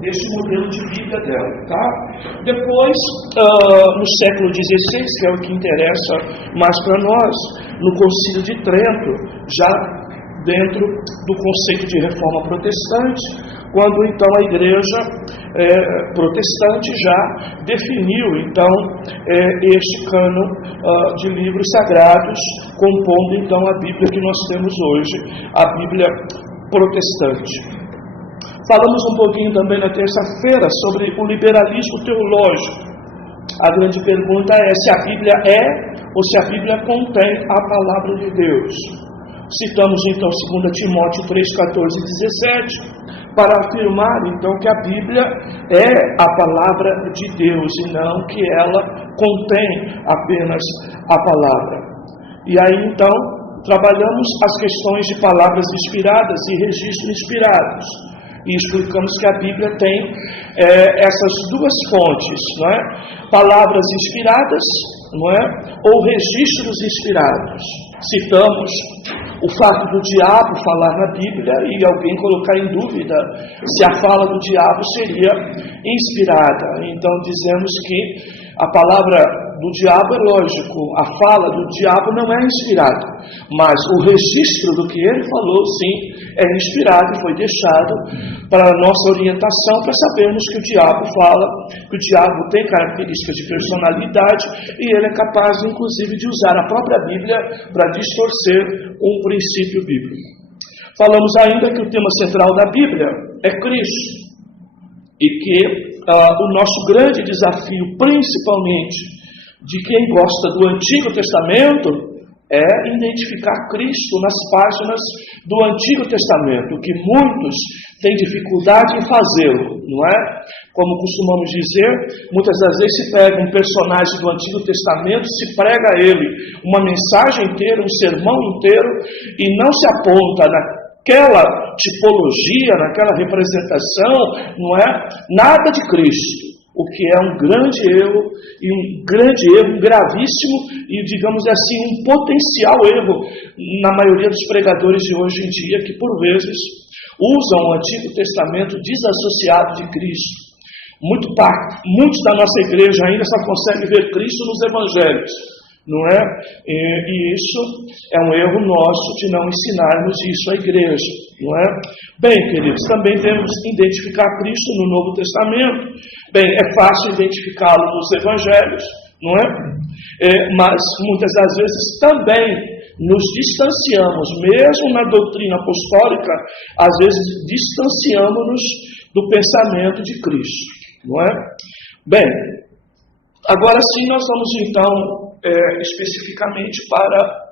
desse modelo de vida dela, tá? Depois, no século XVI, que é o que interessa mais para nós, no Concílio de Trento, já dentro do conceito de reforma protestante, quando então a igreja protestante já definiu então este cânon de livros sagrados, compondo então a Bíblia que nós temos hoje, a Bíblia protestante. Falamos um pouquinho também na terça-feira sobre o liberalismo teológico. A grande pergunta é se a Bíblia é ou se a Bíblia contém a palavra de Deus. Citamos então 2 Timóteo 3, 14 e 17, para afirmar então que a Bíblia é a palavra de Deus e não que ela contém apenas a palavra. E aí então trabalhamos as questões de palavras inspiradas e registros inspirados. E explicamos que a Bíblia tem essas duas fontes, não é? Palavras inspiradas, não é? Ou registros inspirados. Citamos o fato do diabo falar na Bíblia e alguém colocar em dúvida se a fala do diabo seria inspirada. Então dizemos que a palavra do diabo é lógico, a fala do diabo não é inspirada, mas o registro do que ele falou, sim, é inspirado e foi deixado para a nossa orientação, para sabermos que o diabo fala, que o diabo tem características de personalidade e ele é capaz, inclusive, de usar a própria Bíblia para distorcer um princípio bíblico. Falamos ainda que o tema central da Bíblia é Cristo e que o nosso grande desafio, principalmente de quem gosta do Antigo Testamento, é identificar Cristo nas páginas do Antigo Testamento, que muitos têm dificuldade em fazê-lo, não é? Como costumamos dizer, muitas das vezes se pega um personagem do Antigo Testamento, se prega a ele uma mensagem inteira, um sermão inteiro, e não se aponta naquela tipologia, naquela representação, não é? Nada de Cristo. O que é um grande erro, um gravíssimo e, digamos assim, um potencial erro na maioria dos pregadores de hoje em dia, que por vezes usam o Antigo Testamento desassociado de Cristo. Muitos da nossa igreja ainda só conseguem ver Cristo nos evangelhos, não é? E isso é um erro nosso de não ensinarmos isso à igreja, não é? Bem, queridos, também temos que identificar Cristo no Novo Testamento. Bem, é fácil identificá-lo nos evangelhos, não é? Mas muitas das vezes também nos distanciamos, mesmo na doutrina apostólica, às vezes distanciamos-nos do pensamento de Cristo, não é? Bem, agora sim nós vamos então especificamente para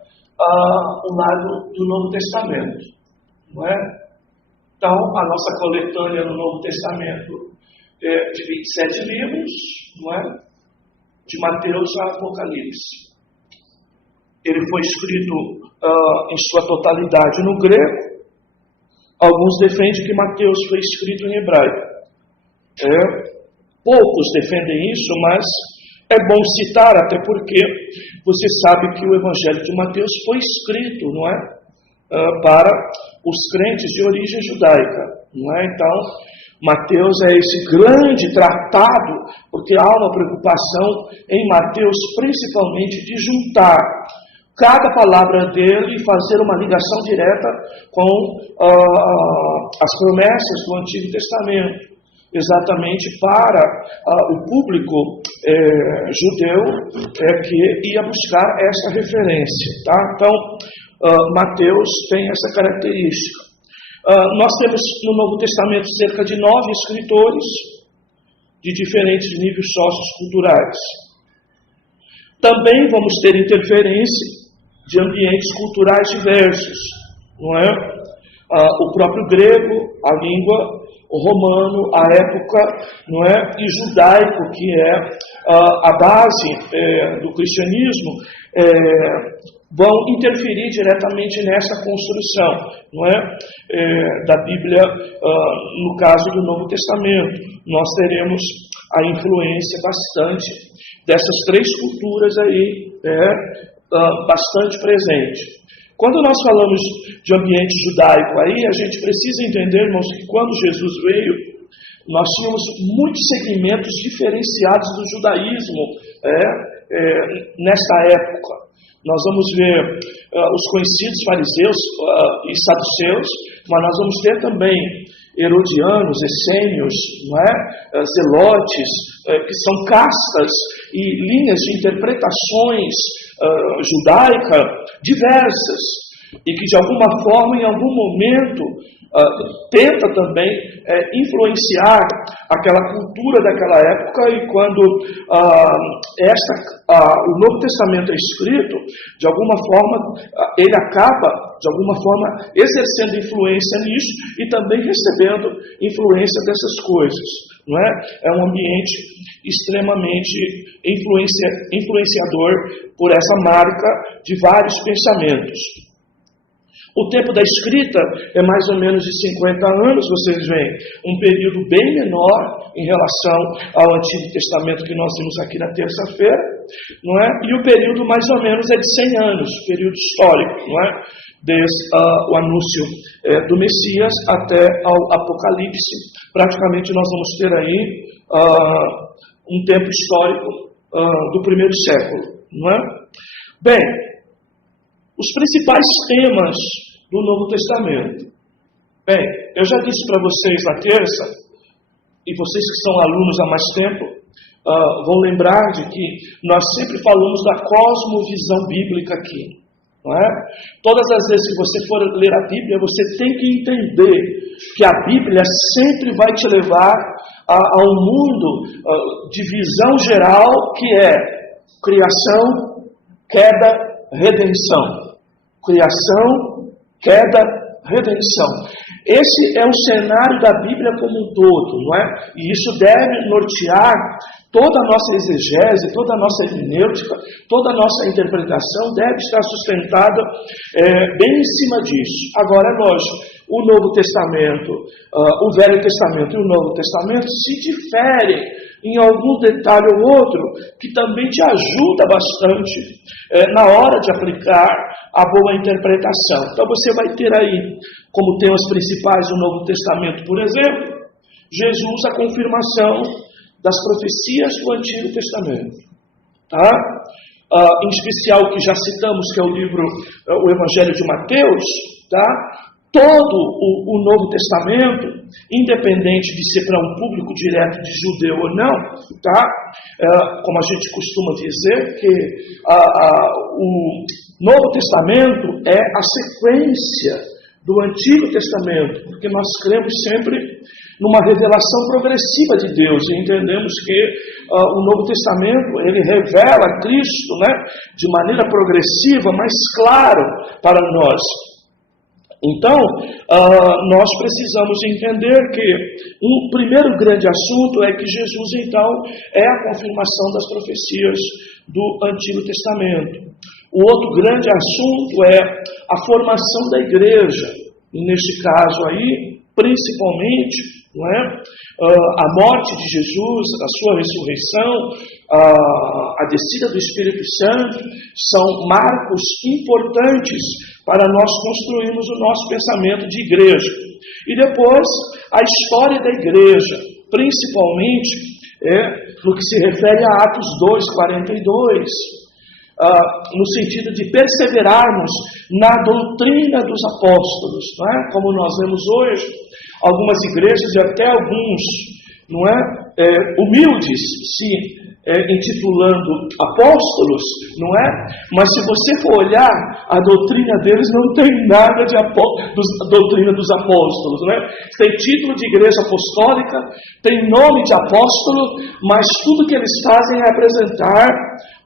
o lado do Novo Testamento, não é? Então, a nossa coletânea no Novo Testamento de 27 livros, não é? De Mateus a Apocalipse. Ele foi escrito em sua totalidade no grego. Alguns defendem que Mateus foi escrito em hebraico. Poucos defendem isso, mas é bom citar, até porque você sabe que o Evangelho de Mateus foi escrito, não é? Para os crentes de origem judaica, não é? Então, Mateus é esse grande tratado, porque há uma preocupação em Mateus, principalmente, de juntar cada palavra dele e fazer uma ligação direta com as promessas do Antigo Testamento, exatamente para o público judeu que ia buscar essa referência, tá? Então, Mateus tem essa característica. Nós temos no Novo Testamento cerca de 9 escritores de diferentes níveis socioculturais. Também vamos ter interferência de ambientes culturais diversos, não é? O próprio grego, a língua, o romano, a época, não é? E judaico, que é a base do cristianismo, vão interferir diretamente nessa construção, não é? Da Bíblia, no caso do Novo Testamento. Nós teremos a influência bastante dessas 3 culturas aí, bastante presente. Quando nós falamos de ambiente judaico aí, a gente precisa entender, irmãos, que quando Jesus veio, nós tínhamos muitos segmentos diferenciados do judaísmo nesta época. Nós vamos ver os conhecidos fariseus e saduceus, mas nós vamos ter também herodianos, essênios, zelotes, que são castas e linhas de interpretações judaicas diversas, e que de alguma forma, em algum momento, tenta também influenciar aquela cultura daquela época, e quando o Novo Testamento é escrito, de alguma forma, ele acaba, de alguma forma, exercendo influência nisso e também recebendo influência dessas coisas. Não é? É um ambiente extremamente influenciador por essa marca de vários pensamentos. O tempo da escrita é mais ou menos de 50 anos, vocês veem, um período bem menor em relação ao Antigo Testamento que nós vimos aqui na terça-feira, não é? E o período mais ou menos é de 100 anos, período histórico, não é? Desde o anúncio do Messias até ao Apocalipse. Praticamente nós vamos ter aí um tempo histórico do primeiro século, não é? Bem, os principais temas do Novo Testamento. Bem, eu já disse para vocês na terça, e vocês que são alunos há mais tempo, vão lembrar de que nós sempre falamos da cosmovisão bíblica aqui. Não é? Todas as vezes que você for ler a Bíblia, você tem que entender que a Bíblia sempre vai te levar a um mundo de visão geral, que é criação, queda, redenção. Criação, queda, redenção. Esse é o cenário da Bíblia como um todo, não é? E isso deve nortear toda a nossa exegese, toda a nossa hermenêutica, toda a nossa interpretação deve estar sustentada bem em cima disso. Agora, é lógico, o Novo Testamento, o Velho Testamento e o Novo Testamento se diferem em algum detalhe ou outro, que também te ajuda bastante na hora de aplicar a boa interpretação. Então você vai ter aí, como temas principais do Novo Testamento, por exemplo, Jesus, a confirmação das profecias do Antigo Testamento. Tá? Em especial, que já citamos, que é o Evangelho de Mateus, tá? Todo o Novo Testamento, independente de ser para um público direto de judeu ou não, tá? Como a gente costuma dizer, que o Novo Testamento é a sequência do Antigo Testamento, porque nós cremos sempre numa revelação progressiva de Deus, e entendemos que o Novo Testamento, ele revela Cristo, né, de maneira progressiva, mais claro para nós. Então, nós precisamos entender que um primeiro grande assunto é que Jesus, então, é a confirmação das profecias do Antigo Testamento. O outro grande assunto é a formação da igreja, e neste caso aí, principalmente, não é? A morte de Jesus, a sua ressurreição, a descida do Espírito Santo, são marcos importantes para nós construirmos o nosso pensamento de igreja. E depois, a história da igreja, principalmente no que se refere a Atos 2:42, no sentido de perseverarmos na doutrina dos apóstolos, não é? Como nós vemos hoje, algumas igrejas e até alguns, não é? Humildes se intitulando apóstolos, não é? Mas se você for olhar, a doutrina deles não tem nada de doutrina dos apóstolos, não é? Tem título de igreja apostólica, tem nome de apóstolo, mas tudo que eles fazem é apresentar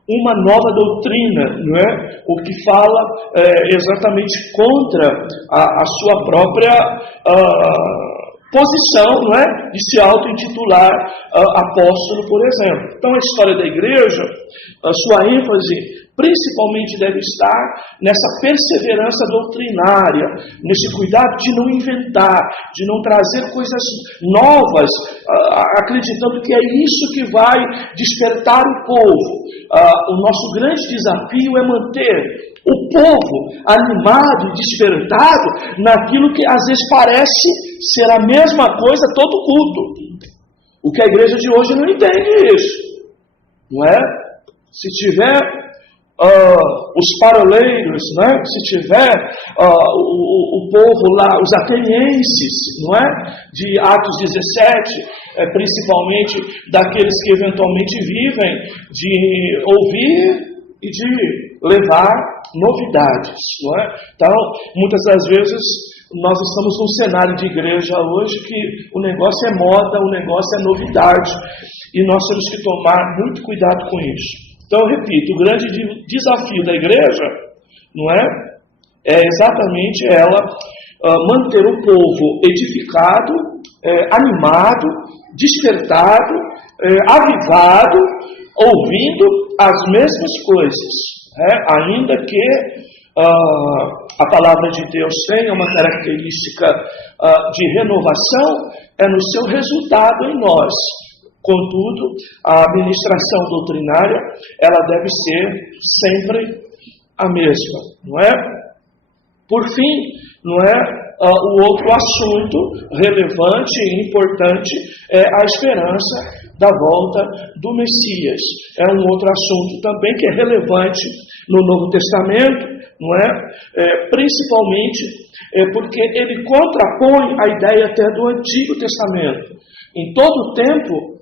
uma nova doutrina, não é? O que fala exatamente contra a sua própria posição, não é? De se auto-intitular apóstolo, por exemplo. Então, a história da igreja, a sua ênfase principalmente deve estar nessa perseverança doutrinária, nesse cuidado de não inventar, de não trazer coisas novas, acreditando que é isso que vai despertar o povo. O nosso grande desafio é manter o povo animado e despertado naquilo que às vezes parece ser a mesma coisa todo culto. O que a igreja de hoje não entende isso, não é? Se tiver os paroleiros, né? Se tiver o povo lá, os atenienses, não é? De Atos 17, principalmente daqueles que eventualmente vivem de ouvir e de levar novidades, não é? Então, muitas das vezes nós estamos num cenário de igreja hoje que o negócio é moda, o negócio é novidade, e nós temos que tomar muito cuidado com isso. Então, eu repito, o grande desafio da igreja, não é? É exatamente ela manter o povo edificado, animado, despertado, avivado, ouvindo as mesmas coisas, ainda que a palavra de Deus tenha uma característica de renovação, é no seu resultado em nós. Contudo, a administração doutrinária, ela deve ser sempre a mesma, não é? Por fim, não é? O outro assunto relevante e importante é a esperança da volta do Messias. É um outro assunto também que é relevante no Novo Testamento, não é? Principalmente porque ele contrapõe a ideia até do Antigo Testamento. Em todo o tempo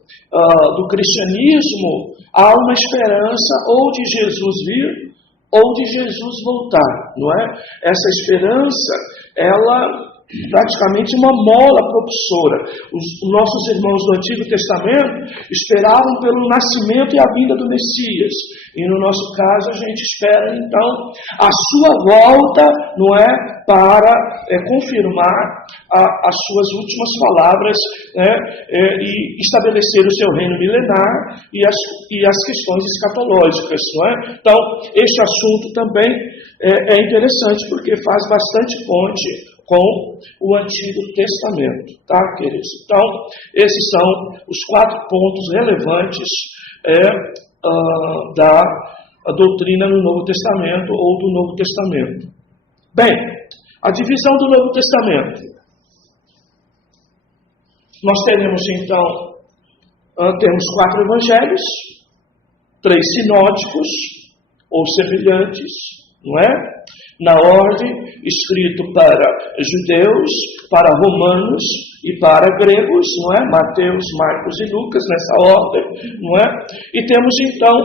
do cristianismo, há uma esperança ou de Jesus vir ou de Jesus voltar, não é? Essa esperança, ela praticamente uma mola propulsora. Os nossos irmãos do Antigo Testamento esperavam pelo nascimento e a vinda do Messias, e no nosso caso a gente espera então a sua volta, não é, para confirmar as suas últimas palavras, né, e estabelecer o seu reino milenar e as questões escatológicas, não é? Então, este assunto também é interessante porque faz bastante ponte com o Antigo Testamento, tá, queridos? Então, esses são os 4 pontos relevantes da doutrina no Novo Testamento ou do Novo Testamento. Bem, a divisão do Novo Testamento. Nós teremos, então, temos 4 evangelhos, 3 sinóticos, ou semelhantes, não é? Na ordem, escrito para judeus, para romanos e para gregos, não é? Mateus, Marcos e Lucas, nessa ordem, não é? E temos então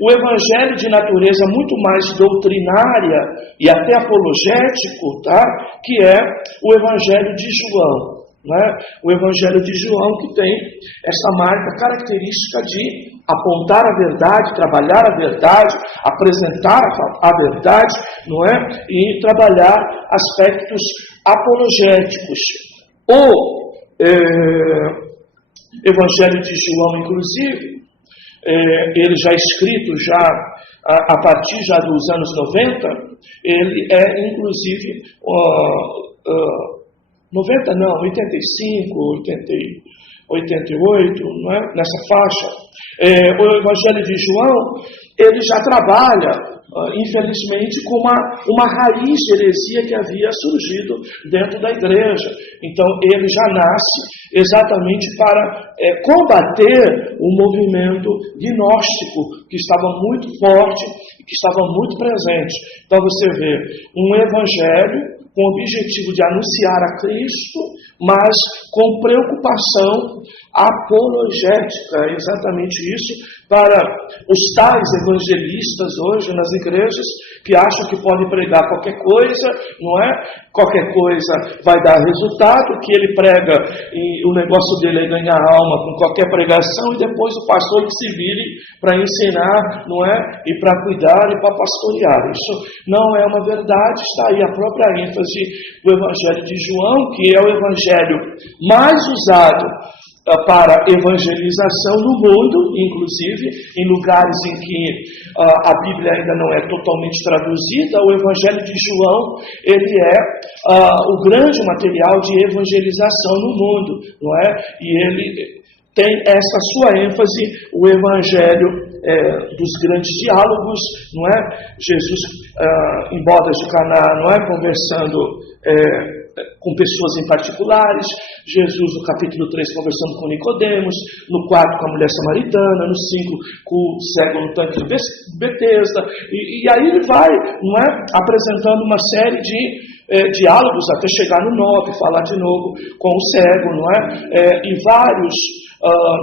o evangelho de natureza muito mais doutrinária e até apologético, tá? Que é o evangelho de João, não é? O evangelho de João, que tem essa marca característica de apontar a verdade, trabalhar a verdade, apresentar a verdade, não é? E trabalhar aspectos apologéticos. O evangelho de João, inclusive, ele já escrito a partir já dos anos 90, ele é inclusive 90 não, 85, 88, não é? Nessa faixa. O Evangelho de João, ele já trabalha, infelizmente, com uma raiz de heresia que havia surgido dentro da igreja. Então, ele já nasce exatamente para combater o movimento gnóstico, que estava muito forte e que estava muito presente. Então, você vê um evangelho com o objetivo de anunciar a Cristo, mas com preocupação apologética, é exatamente isso, para os tais evangelistas hoje nas igrejas, que acham que podem pregar qualquer coisa, não é? Qualquer coisa vai dar resultado, que ele prega e o negócio dele é ganhar alma com qualquer pregação, e depois o pastor que se vire para ensinar, não é? E para cuidar e para pastorear. Isso não é uma verdade, está aí a própria ênfase do Evangelho de João, que é o evangelho mais usado para evangelização no mundo, inclusive em lugares em que a Bíblia ainda não é totalmente traduzida. O Evangelho de João, ele é o grande material de evangelização no mundo, não é? E ele tem essa sua ênfase, o Evangelho dos grandes diálogos, não é? Jesus em bodas de Caná, não é? Conversando com pessoas em particulares, Jesus no capítulo 3 conversando com Nicodemos, no 4 com a mulher samaritana, no 5 com o cego no tanque de Betesda, e aí ele vai, não é, apresentando uma série de diálogos até chegar no 9, falar de novo com o cego, não é, e vários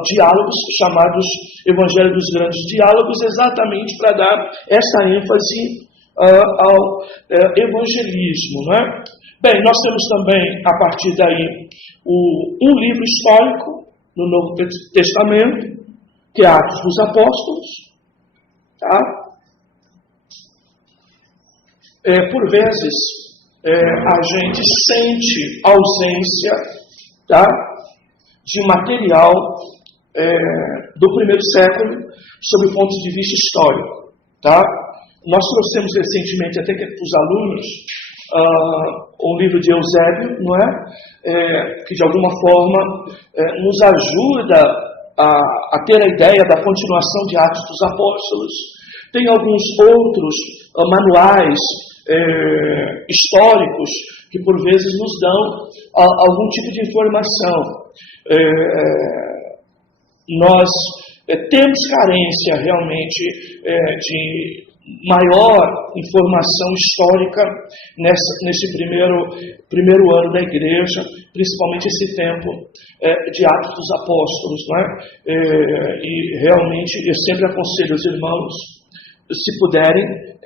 diálogos chamados Evangelho dos Grandes Diálogos, exatamente para dar essa ênfase ao evangelismo, não é? Bem, nós temos também, a partir daí, um livro histórico no Novo Testamento, que é Atos dos Apóstolos, tá? Por vezes, a gente sente ausência, tá, de material do primeiro século, sob o ponto de vista histórico, tá? Nós trouxemos recentemente, até que para os alunos, um livro de Eusébio, não é? Que de alguma forma nos ajuda a ter a ideia da continuação de Atos dos Apóstolos. Tem alguns outros manuais históricos que por vezes nos dão algum tipo de informação. Nós temos carência realmente de maior informação histórica nesse primeiro ano da igreja, principalmente esse tempo de Atos dos Apóstolos, não é? E realmente eu sempre aconselho os irmãos, se puderem,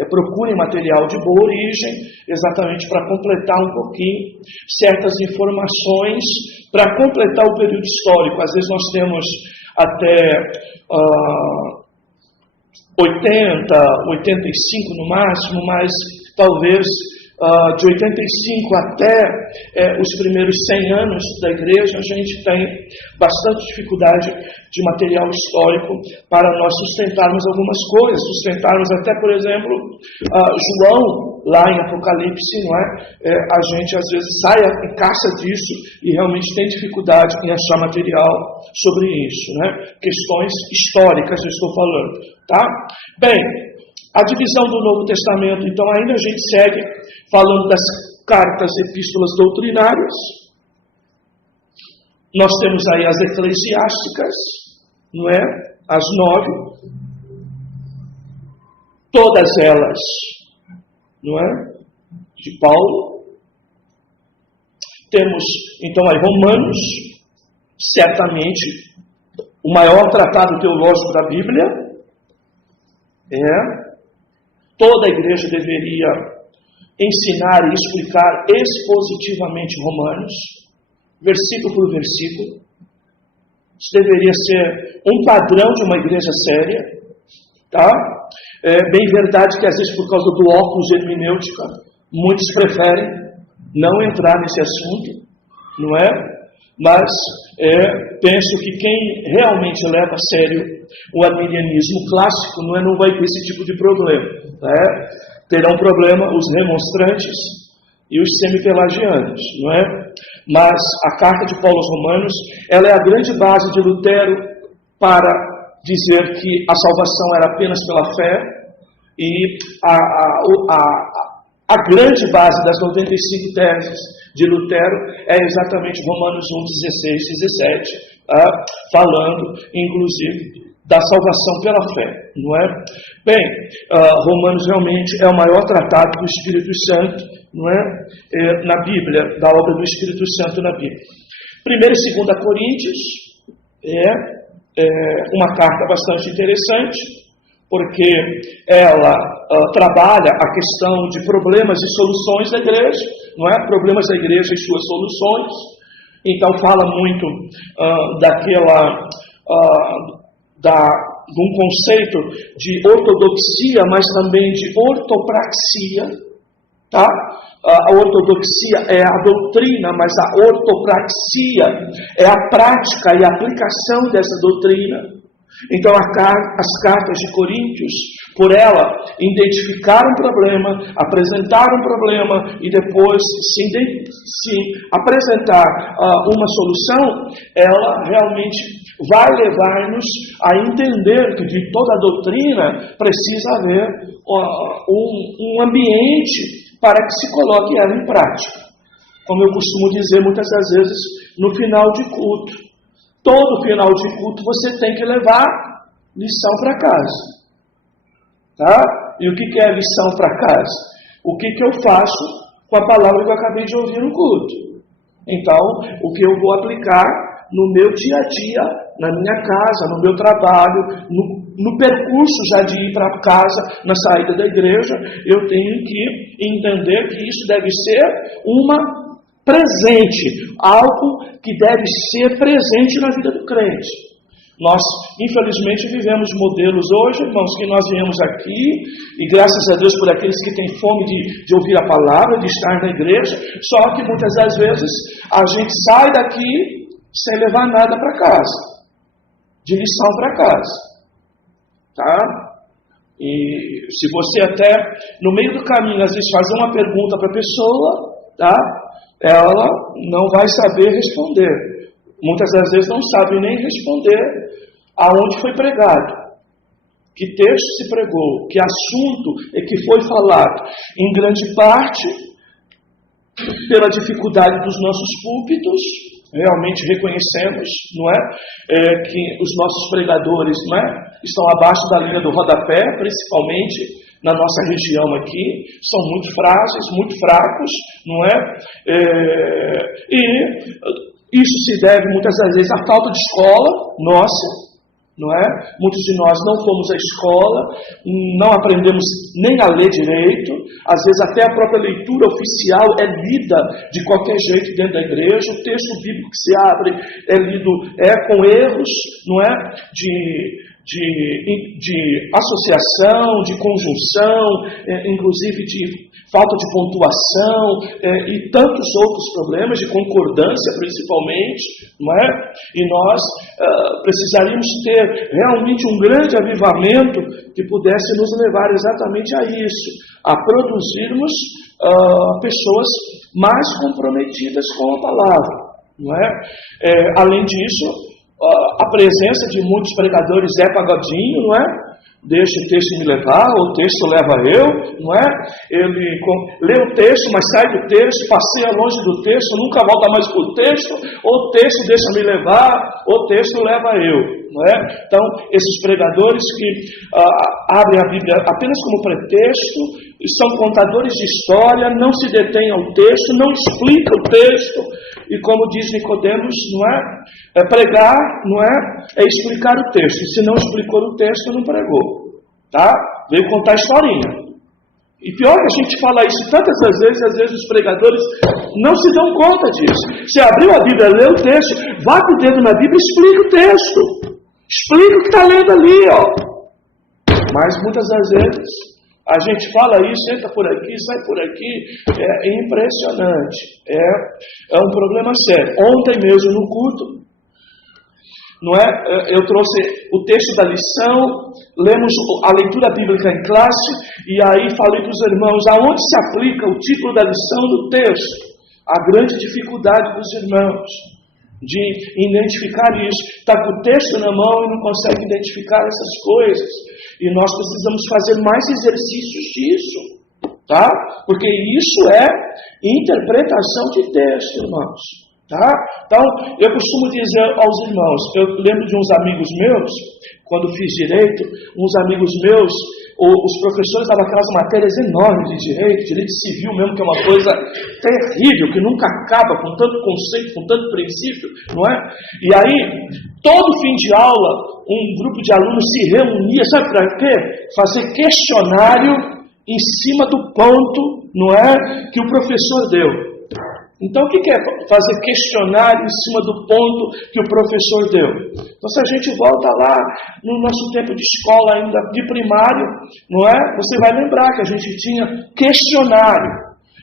procurem material de boa origem, exatamente para completar um pouquinho certas informações, para completar o período histórico. Às vezes nós temos até 80, 85 no máximo, mas talvez de 85 até os primeiros 100 anos da igreja, a gente tem bastante dificuldade de material histórico para nós sustentarmos algumas coisas, sustentarmos até, por exemplo, João, lá em Apocalipse, não é? A gente às vezes sai e caça disso e realmente tem dificuldade em achar material sobre isso, né? Questões históricas eu estou falando, tá? Bem, a divisão do Novo Testamento, então ainda a gente segue falando das cartas epístolas doutrinárias. Nós temos aí as eclesiásticas, não é? As 9, todas elas, não é? De Paulo. Temos então aí Romanos, certamente o maior tratado teológico da Bíblia. Toda a igreja deveria ensinar e explicar expositivamente Romanos, versículo por versículo. Isso deveria ser um padrão de uma igreja séria, tá? Bem verdade que às vezes por causa do óculos de hermenêutica, muitos preferem não entrar nesse assunto, não é? Mas penso que quem realmente leva a sério o arminianismo clássico não vai ter esse tipo de problema, né? Terão problema os remonstrantes e os semipelagianos, não é? Mas a carta de Paulo aos Romanos, ela é a grande base de Lutero para dizer que a salvação era apenas pela fé, e a grande base das 95 teses de Lutero é exatamente Romanos 1, 16, 17, tá? Falando, inclusive, da salvação pela fé, não é? Bem, Romanos realmente é o maior tratado do Espírito Santo, não é? Na Bíblia, da obra do Espírito Santo na Bíblia. 1 e 2 Coríntios é uma carta bastante interessante, porque ela trabalha a questão de problemas e soluções da igreja, não é? Problemas da igreja e suas soluções. Então fala muito de um conceito de ortodoxia, mas também de ortopraxia, tá? A ortodoxia é a doutrina, mas a ortopraxia é a prática e a aplicação dessa doutrina. Então as cartas de Coríntios, por ela identificar um problema, apresentar um problema e depois se apresentar uma solução, ela realmente vai levar-nos a entender que de toda a doutrina precisa haver um ambiente para que se coloque ela em prática. como eu costumo dizer muitas das vezes, no final de culto. Todo final de culto você tem que levar lição para casa. Tá? E o que é lição para casa? O que eu faço com a palavra que eu acabei de ouvir no culto? Então, o que eu vou aplicar no meu dia a dia, na minha casa, no meu trabalho, no percurso já de ir para casa, na saída da igreja, eu tenho que entender que isso deve ser uma presente, algo que deve ser presente na vida do crente. Nós, infelizmente, vivemos modelos hoje, irmãos, que nós viemos aqui, e graças a Deus por aqueles que têm fome de ouvir a palavra, de estar na igreja, só que muitas das vezes a gente sai daqui sem levar nada para casa, de lição para casa, tá? E se você até, no meio do caminho, às vezes fazer uma pergunta para a pessoa, tá? Ela não vai saber responder. Muitas das vezes não sabe nem responder aonde foi pregado, que texto se pregou, que assunto é que foi falado. Em grande parte, pela dificuldade dos nossos púlpitos, realmente reconhecemos, não é, que os nossos pregadores, não é, estão abaixo da linha do rodapé, principalmente na nossa região aqui, são muito frágeis, muito fracos, não é? E isso se deve muitas das vezes à falta de escola nossa, não é? Muitos de nós não fomos à escola, não aprendemos nem a ler direito, às vezes até a própria leitura oficial é lida de qualquer jeito dentro da igreja, o texto bíblico que se abre é lido com erros, não é? De associação, de conjunção, inclusive de falta de pontuação e tantos outros problemas, de concordância principalmente, não é? E nós precisaríamos ter realmente um grande avivamento que pudesse nos levar exatamente a isso, a produzirmos pessoas mais comprometidas com a palavra, não é? Além disso, a presença de muitos pregadores é pagodinho, não é? Deixa o texto me levar, o texto leva eu, não é? Ele lê o texto, mas sai do texto, passeia longe do texto, nunca volta mais para o texto, o texto deixa me levar, o texto leva eu, não é? Então, esses pregadores que abrem a Bíblia apenas como pretexto, são contadores de história, não se detêm ao texto, não explicam o texto, e como diz Nicodemos, não é? Pregar, não é explicar o texto. Se não explicou o texto, não pregou. Tá? Veio contar a historinha. E pior que a gente fala isso tantas vezes, às vezes os pregadores não se dão conta disso. Você abriu a Bíblia, lê o texto, vá com o dedo na Bíblia e explica o texto. Explica o que está lendo ali, ó. Mas muitas das vezes a gente fala isso, entra por aqui, sai por aqui, é impressionante, é um problema sério. Ontem mesmo no culto, não é? Eu trouxe o texto da lição, lemos a leitura bíblica em classe, e aí falei para os irmãos aonde se aplica o título da lição no texto. A grande dificuldade dos irmãos de identificar isso. Está com o texto na mão e não consegue identificar essas coisas. E nós precisamos fazer mais exercícios disso, tá? Porque isso é interpretação de texto, irmãos, tá? Então, eu costumo dizer aos irmãos, eu lembro de uns amigos meus, quando fiz direito, uns amigos meus, os professores davam aquelas matérias enormes de direito civil mesmo, que é uma coisa terrível, que nunca acaba, com tanto conceito, com tanto princípio, não é? E aí, todo fim de aula, um grupo de alunos se reunia, sabe para quê? Fazer questionário em cima do ponto, não é? Que o professor deu. Então, o que é fazer questionário em cima do ponto que o professor deu? Então, se a gente volta lá no nosso tempo de escola ainda de primário, não é? Você vai lembrar que a gente tinha questionário.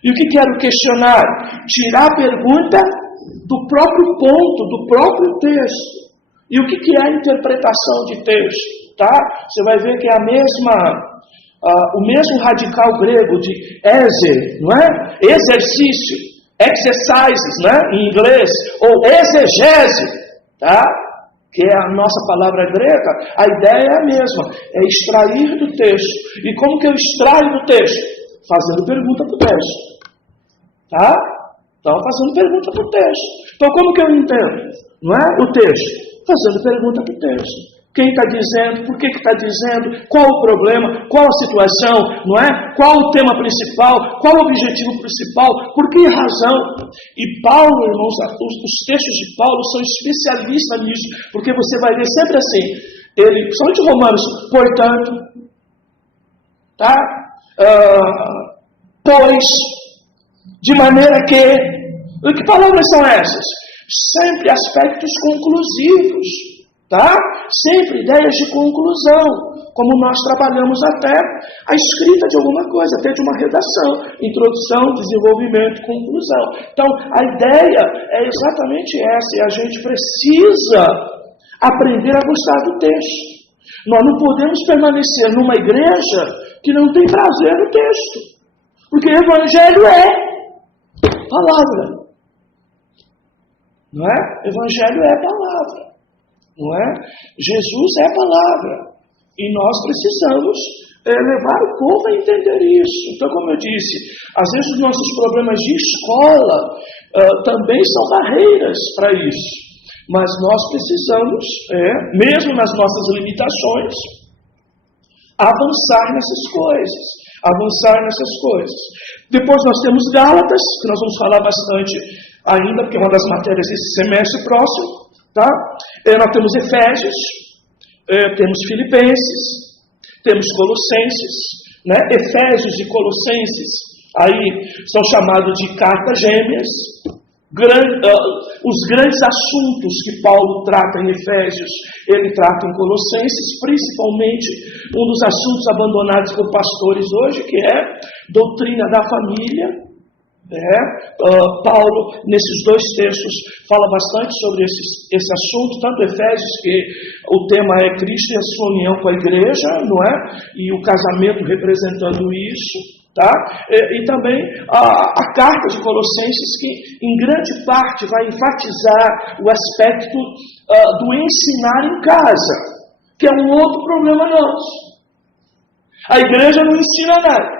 E o que era o questionário? Tirar a pergunta do próprio ponto, do próprio texto. E o que é a interpretação de texto? Tá? Você vai ver que é a mesma... o mesmo radical grego de exer, não é? Exercício. Exercises, né, em inglês, ou exegese, tá? Que é a nossa palavra grega, a ideia é a mesma, é extrair do texto. E como que eu extraio do texto? Fazendo pergunta para o texto, tá? Estava fazendo pergunta para o texto. Então, como que eu entendo? Não é o texto? Fazendo pergunta para o texto. Quem está dizendo? Por que está dizendo? Qual o problema? Qual a situação? Não é? Qual o tema principal? Qual o objetivo principal? Por que razão? E Paulo, irmãos, os textos de Paulo são especialistas nisso, porque você vai ver sempre assim, ele, principalmente Romanos, portanto, tá? Pois, de maneira que palavras são essas? Sempre aspectos conclusivos, tá? Sempre ideias de conclusão, como nós trabalhamos até a escrita de alguma coisa, até de uma redação, introdução, desenvolvimento, conclusão. Então, a ideia é exatamente essa, e a gente precisa aprender a gostar do texto. Nós não podemos permanecer numa igreja que não tem prazer no texto, porque o evangelho é palavra. Não é? Evangelho é palavra. Não é? Jesus é palavra. E nós precisamos levar o povo a entender isso. Então, como eu disse, às vezes os nossos problemas de escola também são barreiras para isso. Mas nós precisamos, mesmo nas nossas limitações, avançar nessas coisas. Depois nós temos Gálatas, que nós vamos falar bastante ainda, porque é uma das matérias desse semestre próximo, tá? Nós temos Efésios, temos Filipenses, temos Colossenses, né? Efésios e Colossenses, aí são chamados de cartas gêmeas. Os grandes assuntos que Paulo trata em Efésios, ele trata em Colossenses, principalmente um dos assuntos abandonados por pastores hoje, que é doutrina da família. Paulo, nesses dois textos, fala bastante sobre esse assunto, tanto Efésios, que o tema é Cristo e a sua união com a igreja, não é? E o casamento representando isso, tá? E também a carta de Colossenses, que em grande parte vai enfatizar o aspecto do ensinar em casa, que é um outro problema nosso. A igreja não ensina nada.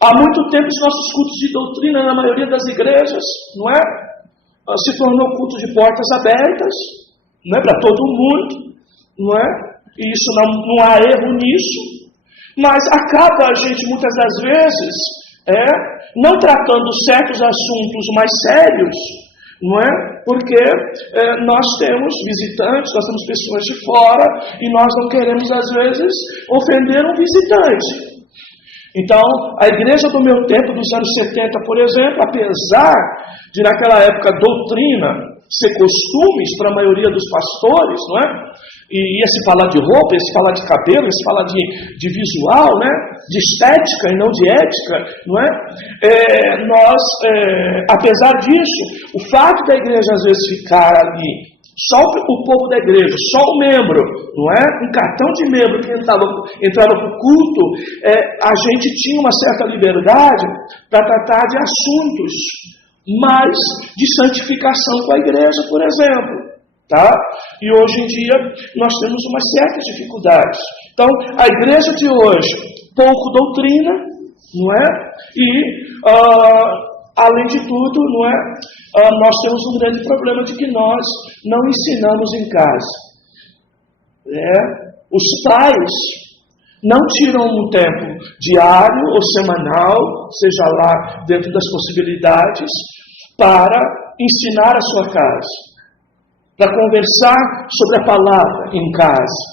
Há muito tempo os nossos cultos de doutrina, na maioria das igrejas, não é? Se tornou culto de portas abertas, não é? Para todo mundo, não é? E isso não há erro nisso, mas acaba a gente muitas das vezes não tratando certos assuntos mais sérios, não é? Porque nós temos visitantes, nós temos pessoas de fora e nós não queremos às vezes ofender um visitante. Então, a igreja do meu tempo, dos anos 70, por exemplo, apesar de naquela época doutrina ser costumes para a maioria dos pastores, não é? E ia se falar de roupa, ia se falar de cabelo, ia se falar de visual, né? De estética e não de ética, não é? Apesar disso, o fato da igreja às vezes ficar ali, só o povo da igreja, só o membro, não é? Um cartão de membro que entrava para o culto, a gente tinha uma certa liberdade para tratar de assuntos mais de santificação com a igreja, por exemplo. Tá? E hoje em dia nós temos umas certas dificuldades. Então, a igreja de hoje, pouco doutrina, não é? E além de tudo, não é? Nós temos um grande problema de que nós não ensinamos em casa. Os pais não tiram um tempo diário ou semanal, seja lá dentro das possibilidades, para ensinar a sua casa, para conversar sobre a palavra em casa.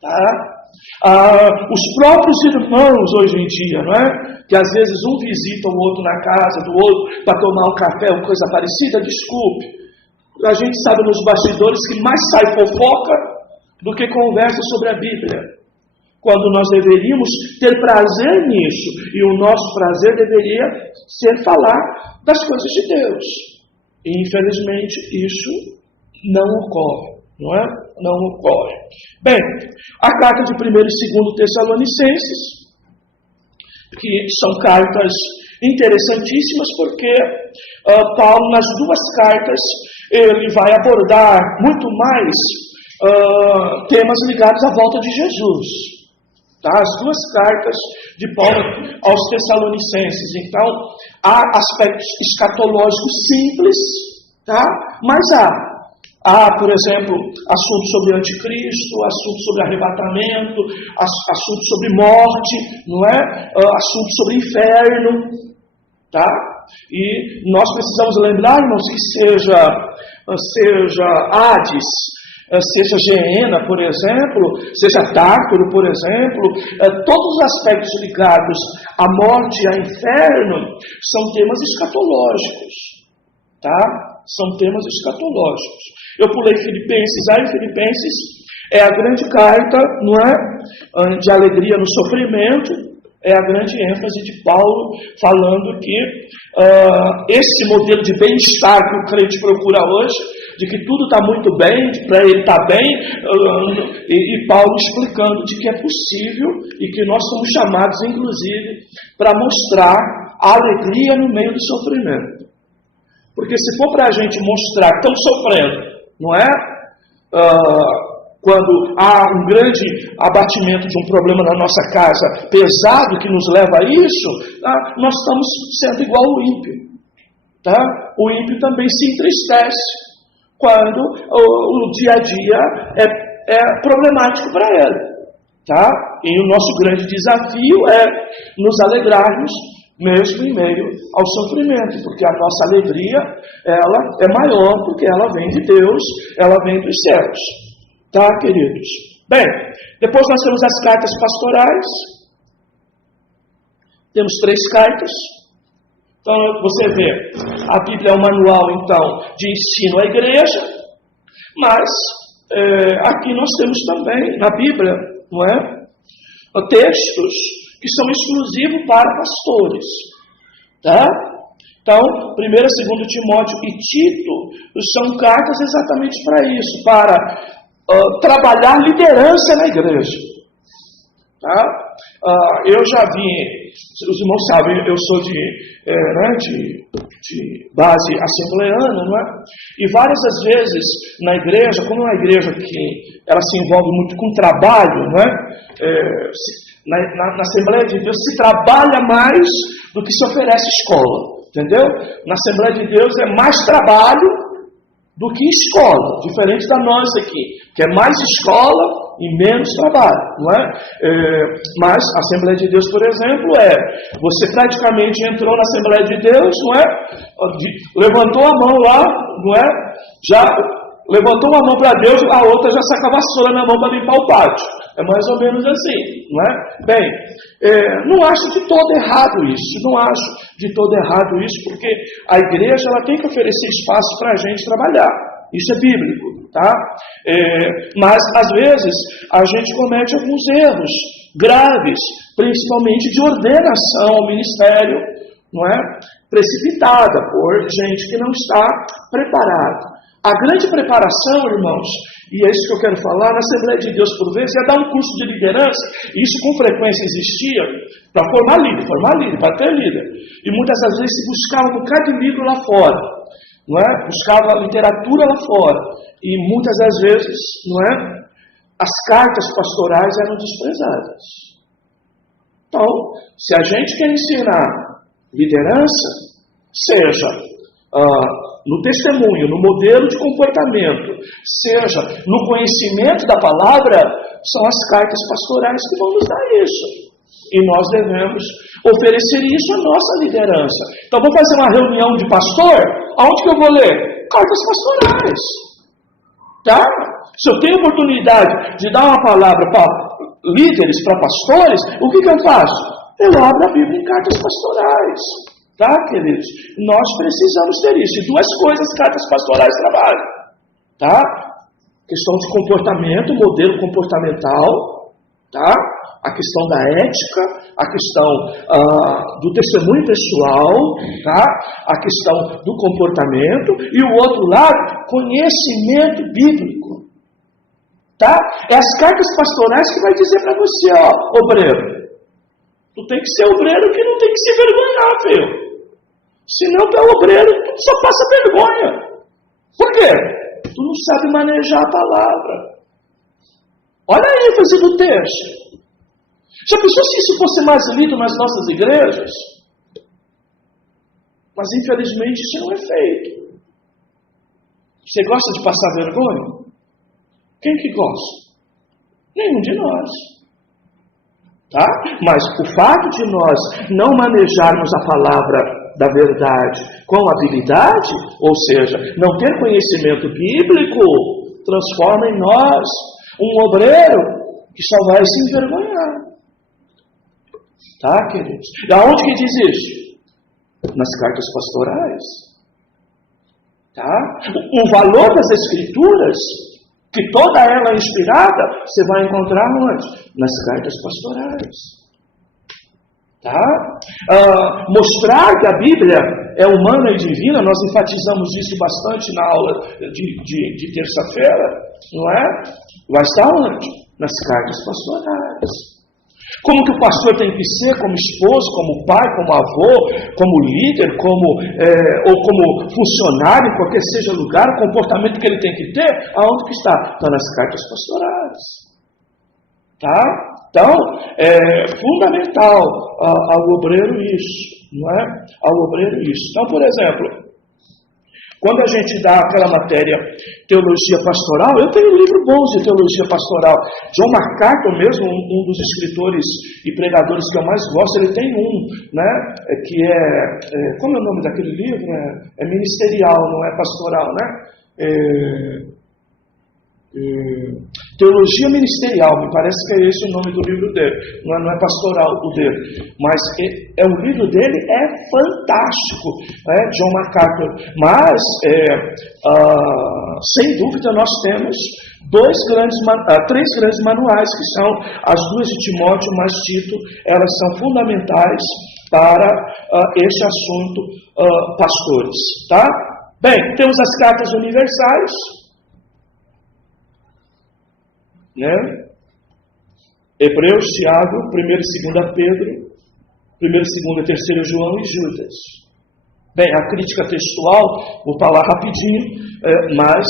Tá? Os próprios irmãos hoje em dia, não é? Que às vezes um visita o outro na casa do outro para tomar um café ou coisa parecida, desculpe. A gente sabe nos bastidores que mais sai fofoca do que conversa sobre a Bíblia. Quando nós deveríamos ter prazer nisso, e o nosso prazer deveria ser falar das coisas de Deus. E infelizmente isso não ocorre, não é? Não ocorre. Bem, a carta de 1 e 2 Tessalonicenses, que são cartas interessantíssimas, porque Paulo, nas duas cartas, ele vai abordar muito mais temas ligados à volta de Jesus. Tá? As duas cartas de Paulo aos Tessalonicenses. Então, há aspectos escatológicos simples, tá? Mas há, por exemplo, assunto sobre anticristo, assunto sobre arrebatamento, assunto sobre morte, não é? Assunto sobre inferno, tá? E nós precisamos lembrar, irmãos, que seja Hades, seja Geena, por exemplo, seja Tártaro, por exemplo, todos os aspectos ligados à morte e ao inferno são temas escatológicos, tá? São temas escatológicos. Eu pulei Filipenses, aí Filipenses é a grande carta, não é? De alegria no sofrimento, é a grande ênfase de Paulo, falando que esse modelo de bem-estar que o crente procura hoje, de que tudo está muito bem, para ele está bem, e Paulo explicando de que é possível e que nós somos chamados, inclusive, para mostrar a alegria no meio do sofrimento. Porque se for para a gente mostrar que estamos sofrendo, não é? Quando há um grande abatimento de um problema na nossa casa, pesado, que nos leva a isso, tá? Nós estamos sendo igual o ímpio. Tá? O ímpio também se entristece quando o dia a dia é problemático para ele. Tá? E o nosso grande desafio é nos alegrarmos mesmo em meio ao sofrimento, porque a nossa alegria ela é maior, porque ela vem de Deus, ela vem dos céus. Tá, queridos? Bem, depois nós temos as cartas pastorais. Temos 3 cartas. Então, você vê, a Bíblia é um manual, então, de ensino à igreja, mas aqui nós temos também, na Bíblia, não é? Textos que são exclusivos para pastores. Tá? Então, 1º e 2º Timóteo e Tito são cartas exatamente para isso, para trabalhar liderança na igreja. Tá? Eu já vi, os irmãos sabem, eu sou de base assembleana, não é? E várias das vezes na igreja, como é uma igreja que ela se envolve muito com trabalho, não é? Na Assembleia de Deus se trabalha mais do que se oferece escola, entendeu? Na Assembleia de Deus é mais trabalho do que escola, diferente da nossa aqui, que é mais escola e menos trabalho, não é? Mas a Assembleia de Deus, por exemplo, você praticamente entrou na Assembleia de Deus, não é? Levantou a mão lá, não é? Já levantou uma mão para Deus, a outra já saca a vassoura na mão para limpar o pátio. É mais ou menos assim, não é? Bem, não acho de todo errado isso, não acho de todo errado isso, porque a igreja ela tem que oferecer espaço para a gente trabalhar. Isso é bíblico, tá? Mas, às vezes, a gente comete alguns erros graves, principalmente de ordenação ao ministério, não é? Precipitada por gente que não está preparada. A grande preparação, irmãos, e é isso que eu quero falar, na Assembleia de Deus, por vezes, é dar um curso de liderança, e isso com frequência existia, para formar líder, para ter líder. E muitas das vezes se buscava um bocado de livro lá fora, não é? Buscava literatura lá fora, e muitas das vezes, não é? As cartas pastorais eram desprezadas. Então, se a gente quer ensinar liderança, seja no testemunho, no modelo de comportamento, seja no conhecimento da palavra, são as cartas pastorais que vão nos dar isso. E nós devemos oferecer isso à nossa liderança. Então, vou fazer uma reunião de pastor, aonde que eu vou ler? Cartas pastorais. Tá? Se eu tenho oportunidade de dar uma palavra para líderes, para pastores, o que eu faço? Eu abro a Bíblia em cartas pastorais. Tá, queridos? Nós precisamos ter isso. E 2 coisas as cartas pastorais trabalham. Tá? Questão de comportamento, modelo comportamental. Tá? A questão da ética, a questão do testemunho pessoal, tá? A questão do comportamento. E o outro lado, conhecimento bíblico. Tá? É as cartas pastorais que vai dizer para você, ó, obreiro. Tu tem que ser obreiro que não tem que se vergonhar, filho. Senão tu é obreiro, tu só passa vergonha. Por quê? Tu não sabe manejar a palavra. Olha a ênfase do texto. Já pensou se isso fosse mais lido nas nossas igrejas? Mas infelizmente isso não é feito. Você gosta de passar vergonha? Quem que gosta? Nenhum de nós. Tá? Mas o fato de nós não manejarmos a palavra da verdade com habilidade, ou seja, não ter conhecimento bíblico, transforma em nós um obreiro que só vai se envergonhar. Tá, queridos? E aonde que diz isso? Nas cartas pastorais. Tá? O valor das Escrituras, que toda ela é inspirada, você vai encontrar onde? Nas cartas pastorais. Tá? Mostrar que a Bíblia é humana e divina, nós enfatizamos isso bastante na aula de terça-feira, não é? Vai estar onde? Nas cartas pastorais. Como que o pastor tem que ser, como esposo, como pai, como avô, como líder, ou como funcionário, em qualquer seja lugar, o comportamento que ele tem que ter, aonde que está? Está nas cartas pastorais. Tá? Então, é fundamental ao obreiro isso, não é? Ao obreiro isso. Então, por exemplo, quando a gente dá aquela matéria teologia pastoral, eu tenho livros bons de teologia pastoral. John MacArthur mesmo, um dos escritores e pregadores que eu mais gosto, ele tem um, né, que como é o nome daquele livro? É ministerial, não é pastoral, né? Teologia Ministerial, me parece que é esse o nome do livro dele, não é pastoral o dele, mas o livro dele é fantástico, John MacArthur, mas sem dúvida nós temos três grandes manuais, que são as duas de Timóteo mais Tito, elas são fundamentais para este assunto, pastores, tá? Bem, temos as cartas universais, né? Hebreus, Tiago, 1 e 2 Pedro, 1 e 3 João e Judas. Bem, a crítica textual, vou falar rapidinho, mas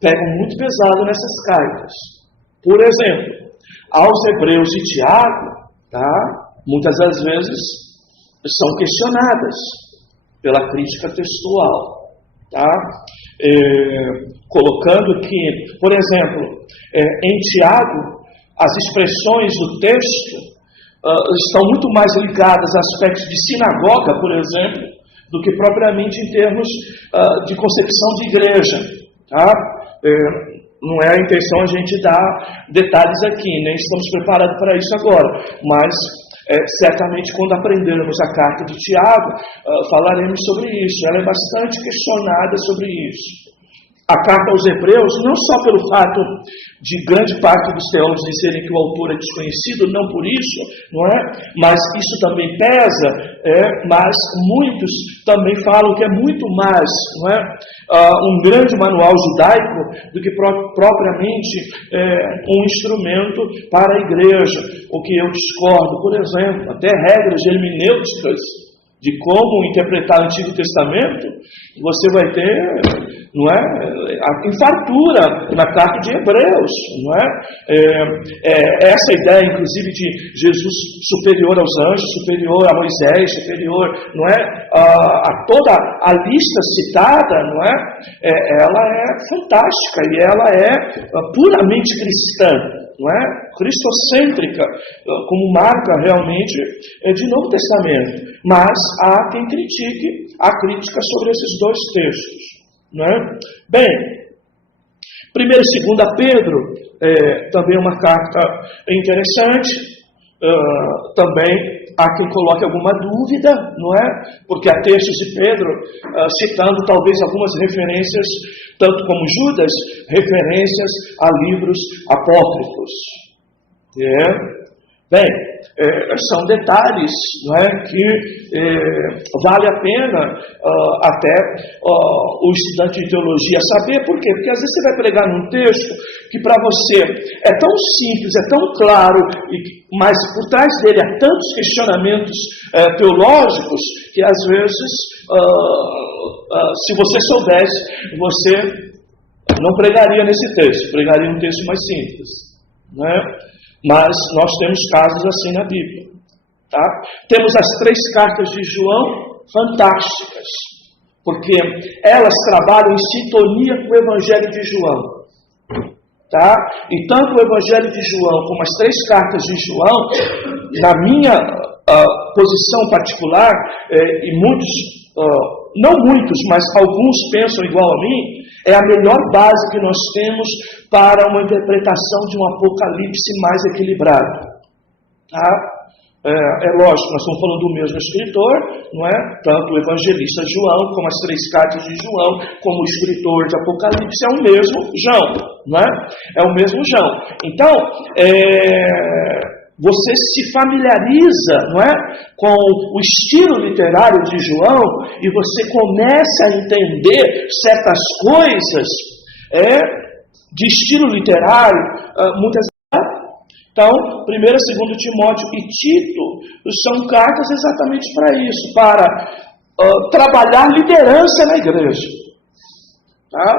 pegam muito pesado nessas cartas. Por exemplo, aos Hebreus e Tiago, tá? Muitas das vezes são questionadas pela crítica textual, tá? Colocando que, por exemplo, em Tiago, as expressões do texto estão muito mais ligadas a aspectos de sinagoga, por exemplo, do que propriamente em termos de concepção de igreja. Tá? Não é a intenção a gente dar detalhes aqui, nem estamos preparados para isso agora, mas certamente quando aprendermos a carta de Tiago, falaremos sobre isso. Ela é bastante questionada sobre isso. A carta aos Hebreus, não só pelo fato de grande parte dos teólogos dizerem que o autor é desconhecido, não por isso, não é? Mas isso também pesa, mas muitos também falam que é muito mais, não é? Um grande manual judaico do que propriamente um instrumento para a igreja, o que eu discordo. Por exemplo, até regras hermenêuticas de como interpretar o Antigo Testamento, você vai ter, não é, a fartura na carta de Hebreus, não é? Essa ideia, inclusive, de Jesus superior aos anjos, superior a Moisés, superior, não é, a toda a lista citada, não é? Ela é fantástica e ela é puramente cristã, não é? Cristocêntrica, como marca realmente de Novo Testamento. Mas há quem critique a crítica sobre esses dois textos, não é? Bem, 1 e 2 Pedro, também uma carta interessante, também há quem coloque alguma dúvida, não é? Porque há textos de Pedro citando talvez algumas referências, tanto como Judas, referências a livros apócrifos. Bem, são detalhes, não é, que vale a pena até o estudante de teologia saber. Por quê? Porque às vezes você vai pregar num texto que para você é tão simples, é tão claro, mas por trás dele há tantos questionamentos teológicos que às vezes, se você soubesse, você não pregaria nesse texto, pregaria um texto mais simples. né? Mas nós temos casos assim na Bíblia. Tá? Temos as 3 cartas de João, fantásticas, porque elas trabalham em sintonia com o Evangelho de João. Tá? E tanto o Evangelho de João como as 3 cartas de João, na minha posição particular, e muitos, não muitos, mas alguns pensam igual a mim, é a melhor base que nós temos para uma interpretação de um Apocalipse mais equilibrado. Tá? É lógico, nós estamos falando do mesmo escritor, não é? Tanto o evangelista João, como as 3 cartas de João, como o escritor de Apocalipse, é o mesmo João, não é? É o mesmo João. Então, você se familiariza, não é, com o estilo literário de João, e você começa a entender certas coisas de estilo literário, muitas vezes. Então, 1º, 2º Timóteo e Tito são cartas exatamente para isso, para trabalhar liderança na igreja. Tá?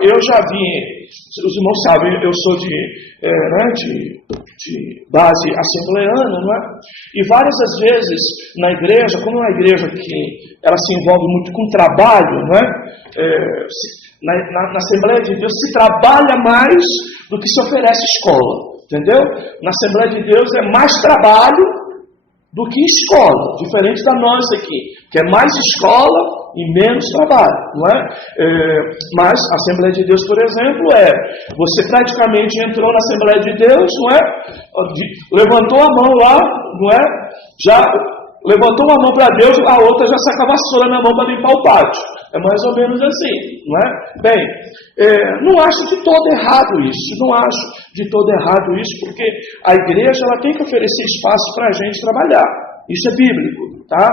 Eu já vi, os irmãos sabem, eu sou de base assembleana, não é? E várias das vezes na igreja, como é uma igreja que ela se envolve muito com trabalho, não é? Na Assembleia de Deus se trabalha mais do que se oferece escola. Entendeu? Na Assembleia de Deus é mais trabalho do que escola, diferente da nossa aqui, que é mais escola e menos trabalho, não é? Mas a Assembleia de Deus, por exemplo, você praticamente entrou na Assembleia de Deus, não é? Levantou a mão lá, não é? Já levantou uma mão para Deus, a outra já saca a vassoura na mão para limpar o pátio. É mais ou menos assim, não é? Bem, não acho de todo errado isso, não acho de todo errado isso, porque a igreja ela tem que oferecer espaço para a gente trabalhar. Isso é bíblico, tá?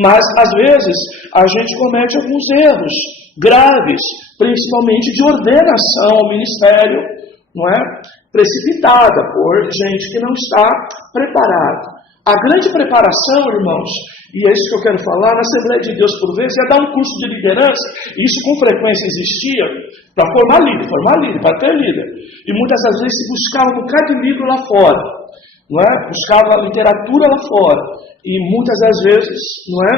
Mas, às vezes, a gente comete alguns erros graves, principalmente de ordenação ao ministério, não é? Precipitada por gente que não está preparada. A grande preparação, irmãos, e é isso que eu quero falar, na Assembleia de Deus, por vezes, é dar um curso de liderança, e isso com frequência existia, para formar líder, para ter líder. E muitas das vezes se buscava um bocado de livro lá fora, não é? Buscava literatura lá fora, e muitas das vezes, não é?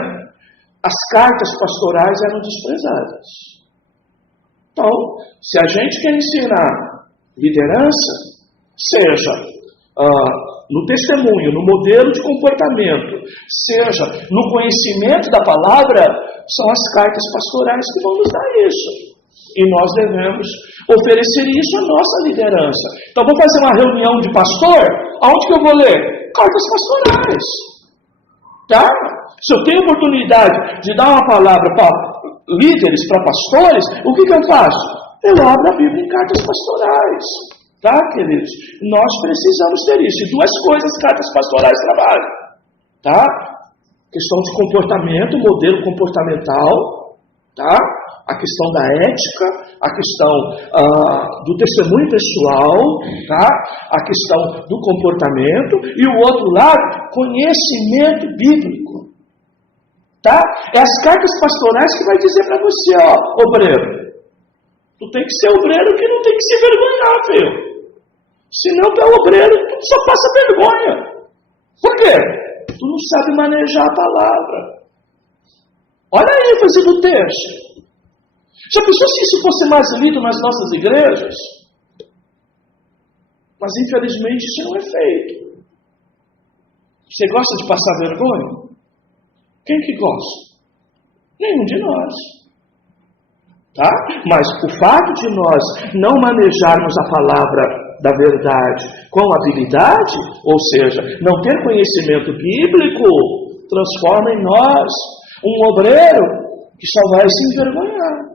As cartas pastorais eram desprezadas. Então, se a gente quer ensinar liderança, seja no testemunho, no modelo de comportamento, seja no conhecimento da palavra, são as cartas pastorais que vão nos dar isso. E nós devemos oferecer isso à nossa liderança. Então, vou fazer uma reunião de pastor, aonde que eu vou ler? Cartas pastorais. Tá? Se eu tenho oportunidade de dar uma palavra para líderes, para pastores, o que eu faço? Eu abro a Bíblia em cartas pastorais. Tá, queridos? Nós precisamos ter isso. E 2 coisas cartas pastorais trabalham. Tá? Questão de comportamento, modelo comportamental. Tá? A questão da ética, a questão do testemunho pessoal, tá? A questão do comportamento. E o outro lado, conhecimento bíblico. Tá? É as cartas pastorais que vai dizer para você, obreiro. Tu tem que ser obreiro que não tem que se vergonhar, filho. Senão tu é obreiro, tu só passa vergonha. Por quê? Tu não sabe manejar a palavra. Olha a ênfase do texto. Já pensou se isso fosse mais lido nas nossas igrejas? Mas infelizmente isso não é feito. Você gosta de passar vergonha? Quem que gosta? Nenhum de nós. Tá? Mas o fato de nós não manejarmos a palavra da verdade com habilidade, ou seja, não ter conhecimento bíblico, transforma em nós um obreiro que só vai se envergonhar.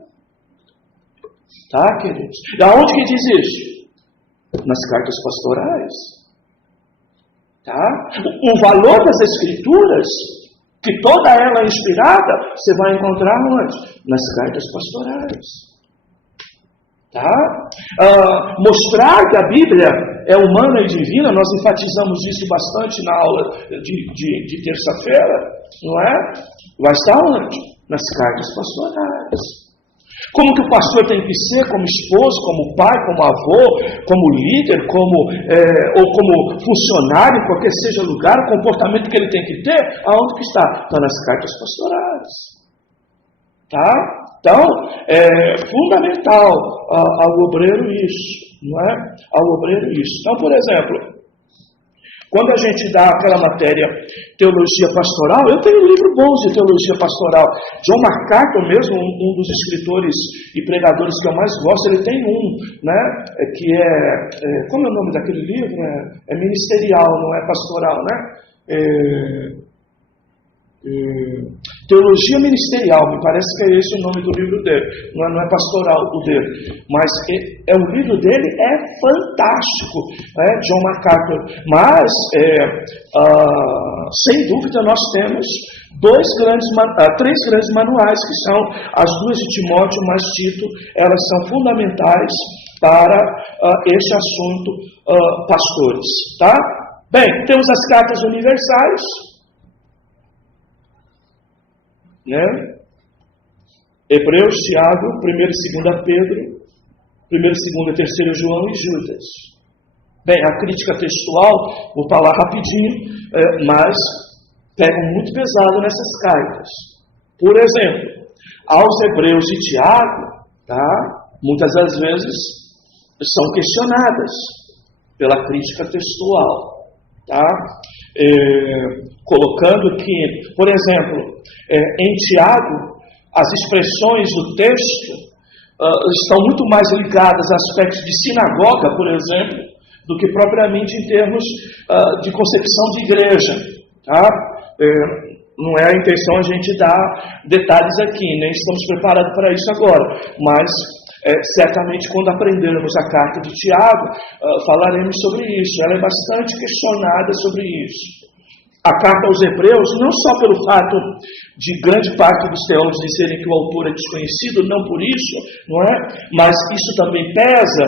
Tá, queridos? E aonde que diz isso? Nas cartas pastorais. Tá? O valor das Escrituras, que toda ela é inspirada, você vai encontrar onde? Nas cartas pastorais. Tá? Mostrar que a Bíblia é humana e divina, nós enfatizamos isso bastante na aula de terça-feira, não é? Vai estar onde? Nas cartas pastorais. Como que o pastor tem que ser, como esposo, como pai, como avô, como líder, ou como funcionário, em qualquer seja lugar, o comportamento que ele tem que ter, aonde que está? Está nas cartas pastorais. Tá? Então, é fundamental ao obreiro isso, não é? Ao obreiro isso. Então, por exemplo, quando a gente dá aquela matéria teologia pastoral, eu tenho livros bons de teologia pastoral. John MacArthur mesmo, um dos escritores e pregadores que eu mais gosto, ele tem né, que como é o nome daquele livro? É ministerial, não é pastoral, né? Teologia Ministerial, me parece que é esse o nome do livro dele, não é pastoral o dele, mas o livro dele é fantástico, né? John MacArthur, mas sem dúvida nós temos três grandes manuais, que são as duas de Timóteo mais Tito. Elas são fundamentais para este assunto, pastores, tá? Bem, temos as cartas universais, né? Hebreus, Tiago, 1 e 2 Pedro, 1 e 2 e 3 João e Judas. Bem, a crítica textual, vou falar rapidinho, mas pegam muito pesado nessas cartas. Por exemplo, aos Hebreus e Tiago, tá? Muitas das vezes são questionadas pela crítica textual, tá? Colocando que, por exemplo, em Tiago, as expressões do texto estão muito mais ligadas a aspectos de sinagoga, por exemplo, do que propriamente em termos de concepção de igreja. Tá? Não é a intenção a gente dar detalhes aqui, nem estamos preparados para isso agora, mas certamente quando aprendermos a carta de Tiago, falaremos sobre isso. Ela é bastante questionada sobre isso. A carta aos Hebreus, não só pelo fato de grande parte dos teólogos dizerem que o autor é desconhecido, não por isso, não é? Mas isso também pesa,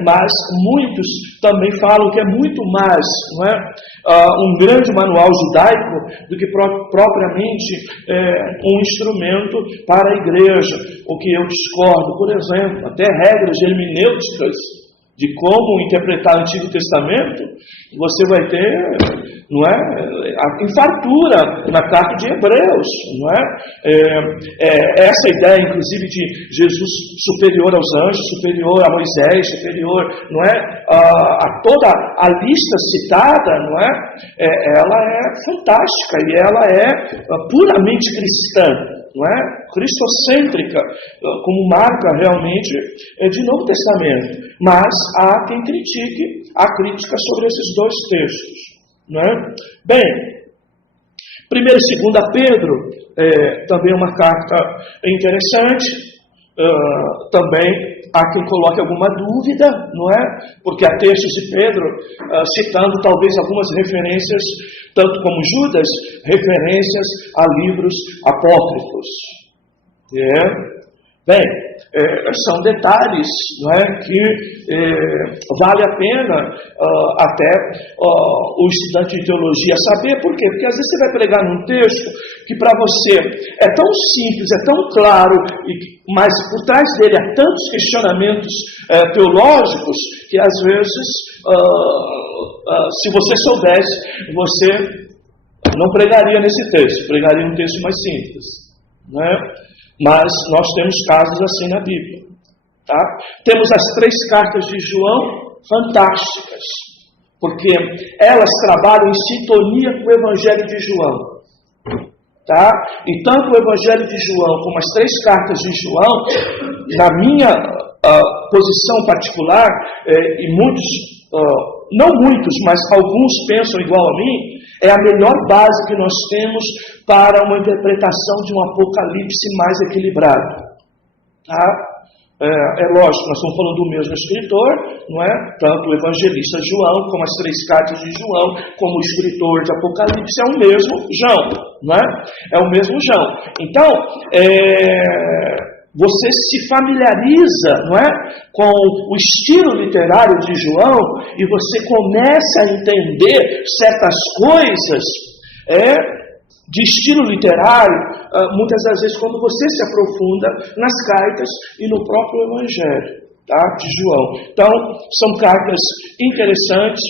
mas muitos também falam que é muito mais, não é? Um grande manual judaico do que propriamente um instrumento para a igreja, o que eu discordo. Por exemplo, até regras hermenêuticas de como interpretar o Antigo Testamento, você vai ter, não é, a fartura na carta de Hebreus, não é? Essa ideia, inclusive, de Jesus superior aos anjos, superior a Moisés, superior, não é, a toda a lista citada, não é? Ela é fantástica e ela é puramente cristã, não é? Cristocêntrica, como marca realmente de Novo Testamento. Mas há quem critique a crítica sobre esses dois textos, não é? Bem, 1 e 2 Pedro, também é uma carta interessante. Também há quem coloque alguma dúvida, não é? Porque há textos de Pedro citando talvez algumas referências, tanto como Judas, referências a livros apócrifos. Bem, são detalhes, não é, que vale a pena até o estudante de teologia saber. Por quê? Porque às vezes você vai pregar num texto que para você é tão simples, é tão claro, mas por trás dele há tantos questionamentos teológicos que às vezes, se você soubesse, você não pregaria nesse texto, pregaria um texto mais simples, não é? Mas nós temos casos assim na Bíblia. Tá? Temos as 3 cartas de João fantásticas, porque elas trabalham em sintonia com o Evangelho de João. Tá? E tanto o Evangelho de João como as 3 cartas de João, na minha posição particular, e muitos, não muitos, mas alguns pensam igual a mim, é a melhor base que nós temos para uma interpretação de um Apocalipse mais equilibrado. Tá? É lógico, nós estamos falando do mesmo escritor, não é? Tanto o evangelista João, como as 3 cartas de João, como o escritor de Apocalipse, é o mesmo João, não é? É o mesmo João. Então, você se familiariza, não é, com o estilo literário de João e você começa a entender certas coisas de estilo literário, muitas das vezes quando você se aprofunda nas cartas e no próprio Evangelho, tá, de João. Então, são cartas interessantes,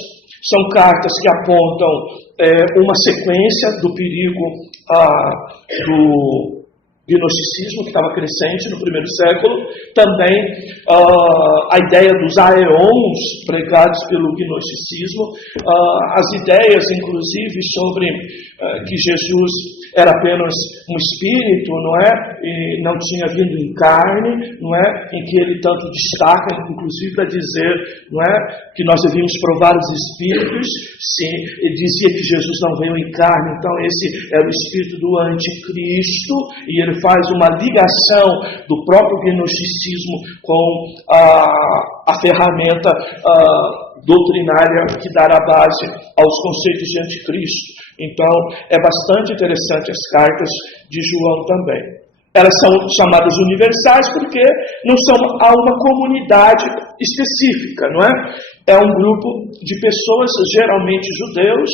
são cartas que apontam uma sequência do perigo do gnosticismo, que estava crescente no primeiro século, também a ideia dos aeons pregados pelo gnosticismo, as ideias, inclusive, sobre que Jesus era apenas um espírito, não é? E não tinha vindo em carne, não é? Em que ele tanto destaca, inclusive, para dizer, não é? Que nós devíamos provar os espíritos. Se ele dizia que Jesus não veio em carne, então esse era o espírito do anticristo, e ele faz uma ligação do próprio gnosticismo com a ferramenta doutrinária que dará base aos conceitos de anticristo. Então, é bastante interessante as cartas de João também. Elas são chamadas universais porque não são a uma comunidade específica, não é? É um grupo de pessoas, geralmente judeus,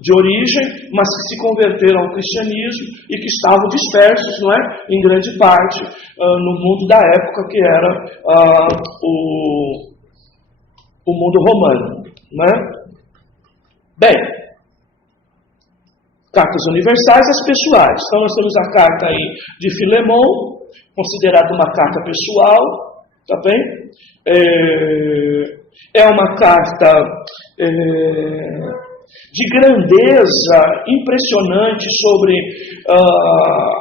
de origem, mas que se converteram ao cristianismo e que estavam dispersos, não é? Em grande parte, no mundo da época que era o mundo romano, não é? Bem, cartas universais, as pessoais. Então nós temos a carta aí de Filemão, considerada uma carta pessoal, tá bem? É uma carta de grandeza impressionante sobre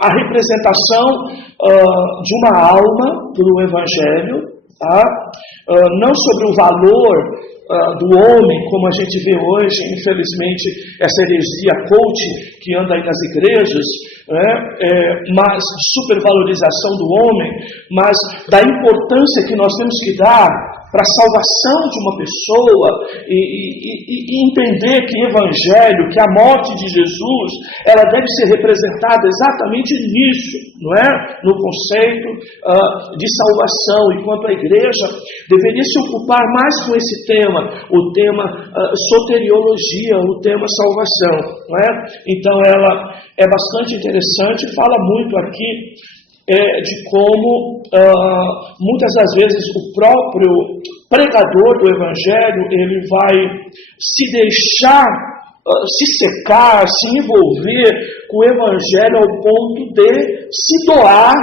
a representação de uma alma pelo Evangelho, tá? Não sobre o valor do homem, como a gente vê hoje, infelizmente, essa heresia coach que anda aí nas igrejas, né? Mas supervalorização do homem, mas da importância que nós temos que dar para a salvação de uma pessoa e entender que o Evangelho, que a morte de Jesus, ela deve ser representada exatamente nisso, não é? No conceito de salvação, enquanto a igreja deveria se ocupar mais com esse tema, o tema soteriologia, o tema salvação, não é? Então ela é bastante interessante, fala muito aqui de como muitas das vezes o próprio pregador do Evangelho ele vai se deixar, se secar, se envolver com o Evangelho ao ponto de se doar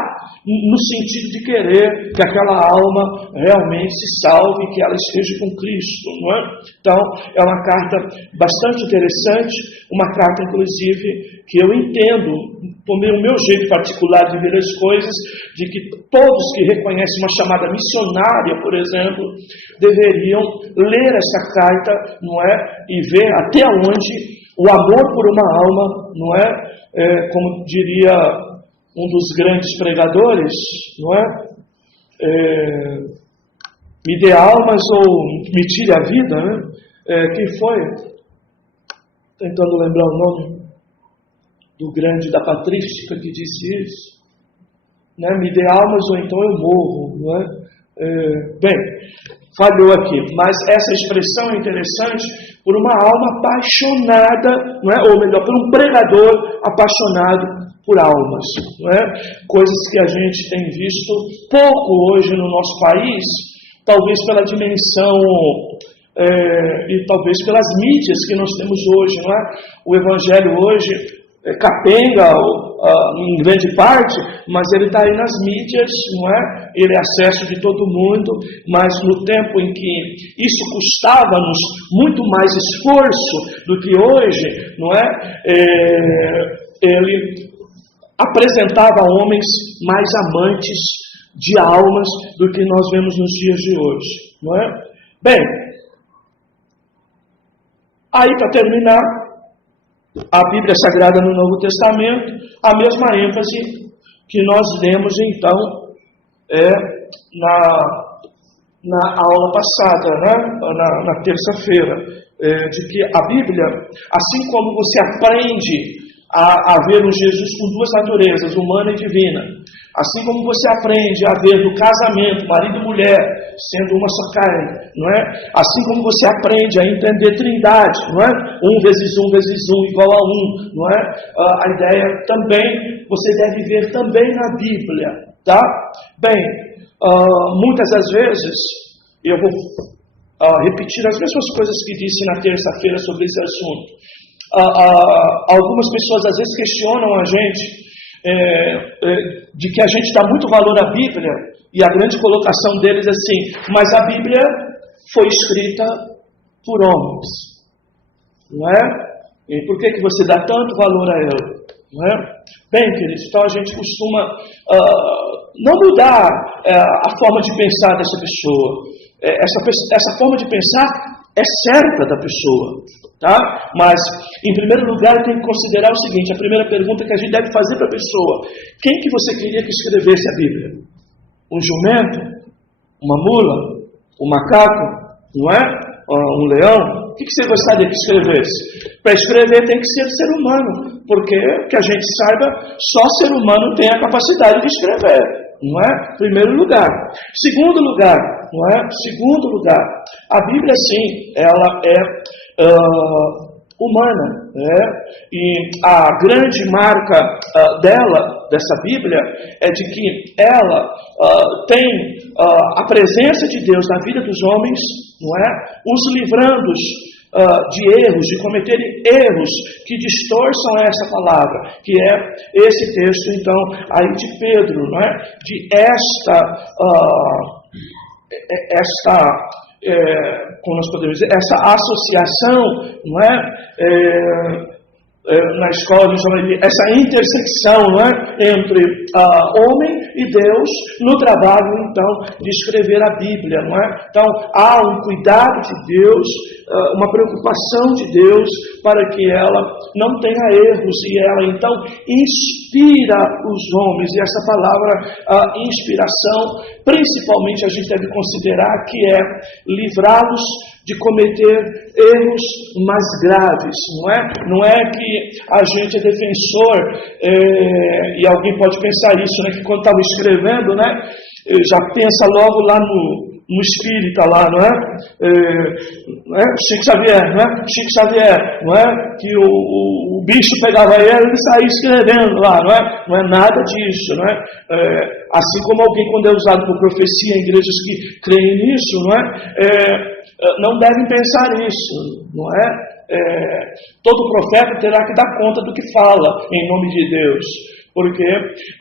no sentido de querer que aquela alma realmente se salve, que ela esteja com Cristo, não é? Então, é uma carta bastante interessante, uma carta, inclusive, que eu entendo, por o meu jeito particular de ver as coisas, de que todos que reconhecem uma chamada missionária, por exemplo, deveriam ler essa carta, não é? E ver até onde o amor por uma alma, não é? Como diria um dos grandes pregadores, não é? Me dê almas ou me tire a vida, né? Quem foi? Tentando lembrar o nome do grande, da patrística que disse isso, né? Me dê almas ou então eu morro, não é? Bem, falhou aqui, mas essa expressão é interessante por uma alma apaixonada, não é? Ou melhor, por um pregador apaixonado por almas, não é? Coisas que a gente tem visto pouco hoje no nosso país, talvez pela dimensão e talvez pelas mídias que nós temos hoje, não é? O Evangelho hoje capenga em grande parte, mas ele está aí nas mídias, não é? Ele é acesso de todo mundo, mas no tempo em que isso custava-nos muito mais esforço do que hoje, não é? Ele apresentava homens mais amantes de almas do que nós vemos nos dias de hoje, não é? Bem, aí para terminar, a Bíblia Sagrada no Novo Testamento, a mesma ênfase que nós demos então na aula passada, né? na terça-feira, de que a Bíblia, assim como você aprende a ver um Jesus com duas naturezas, humana e divina, assim como você aprende a ver no casamento, marido e mulher, sendo uma só carne, não é? Assim como você aprende a entender trindade, não é? 1 vezes 1 vezes 1 igual a 1, não é? A ideia também, você deve ver também na Bíblia, tá? Bem, muitas das vezes, eu vou repetir as mesmas coisas que disse na terça-feira sobre esse assunto. Algumas pessoas às vezes questionam a gente de que a gente dá muito valor à Bíblia, e a grande colocação deles é assim: mas a Bíblia foi escrita por homens, não é? E por que você dá tanto valor a ela? Não é? Bem, queridos, então a gente costuma não mudar a forma de pensar dessa pessoa. Essa forma de pensar é certa da pessoa, tá? Mas, em primeiro lugar, tem que considerar o seguinte: a primeira pergunta que a gente deve fazer para a pessoa: quem que você queria que escrevesse a Bíblia? Um jumento? Uma mula? Um macaco? Não é? Um leão? O que você gostaria que escrevesse? Para escrever tem que ser ser humano, porque, que a gente saiba, só ser humano tem a capacidade de escrever, não é? Primeiro lugar. Segundo lugar, não é? Segundo lugar, a Bíblia, sim, ela é humana, né? E a grande marca dessa Bíblia é de que ela tem a presença de Deus na vida dos homens, não é? Os livrando de erros, de cometerem erros que distorçam essa palavra, que é esse texto, então, aí de Pedro, não é? De como nós podemos dizer, essa associação, não é? Na escola a gente chama de essa intersecção, não é? Entre homem e Deus no trabalho, então, de escrever a Bíblia, não é? Então, há um cuidado de Deus, uma preocupação de Deus para que ela não tenha erros, e ela, então, inspira os homens. E essa palavra inspiração, principalmente a gente deve considerar que é livrá-los de cometer erros mais graves, não é? Não é que a gente é defensor, e alguém pode pensar isso, né? Que quando estava escrevendo, né? Já pensa logo lá no espírita lá, não é? Chico Xavier, não é? Chico Xavier, não é? Que o bicho pegava ele e saía escrevendo lá, não é? Não é nada disso, não é? Assim como alguém, quando é usado por profecia em igrejas que creem nisso, não é? Não devem pensar isso, não é? Todo profeta terá que dar conta do que fala em nome de Deus, porque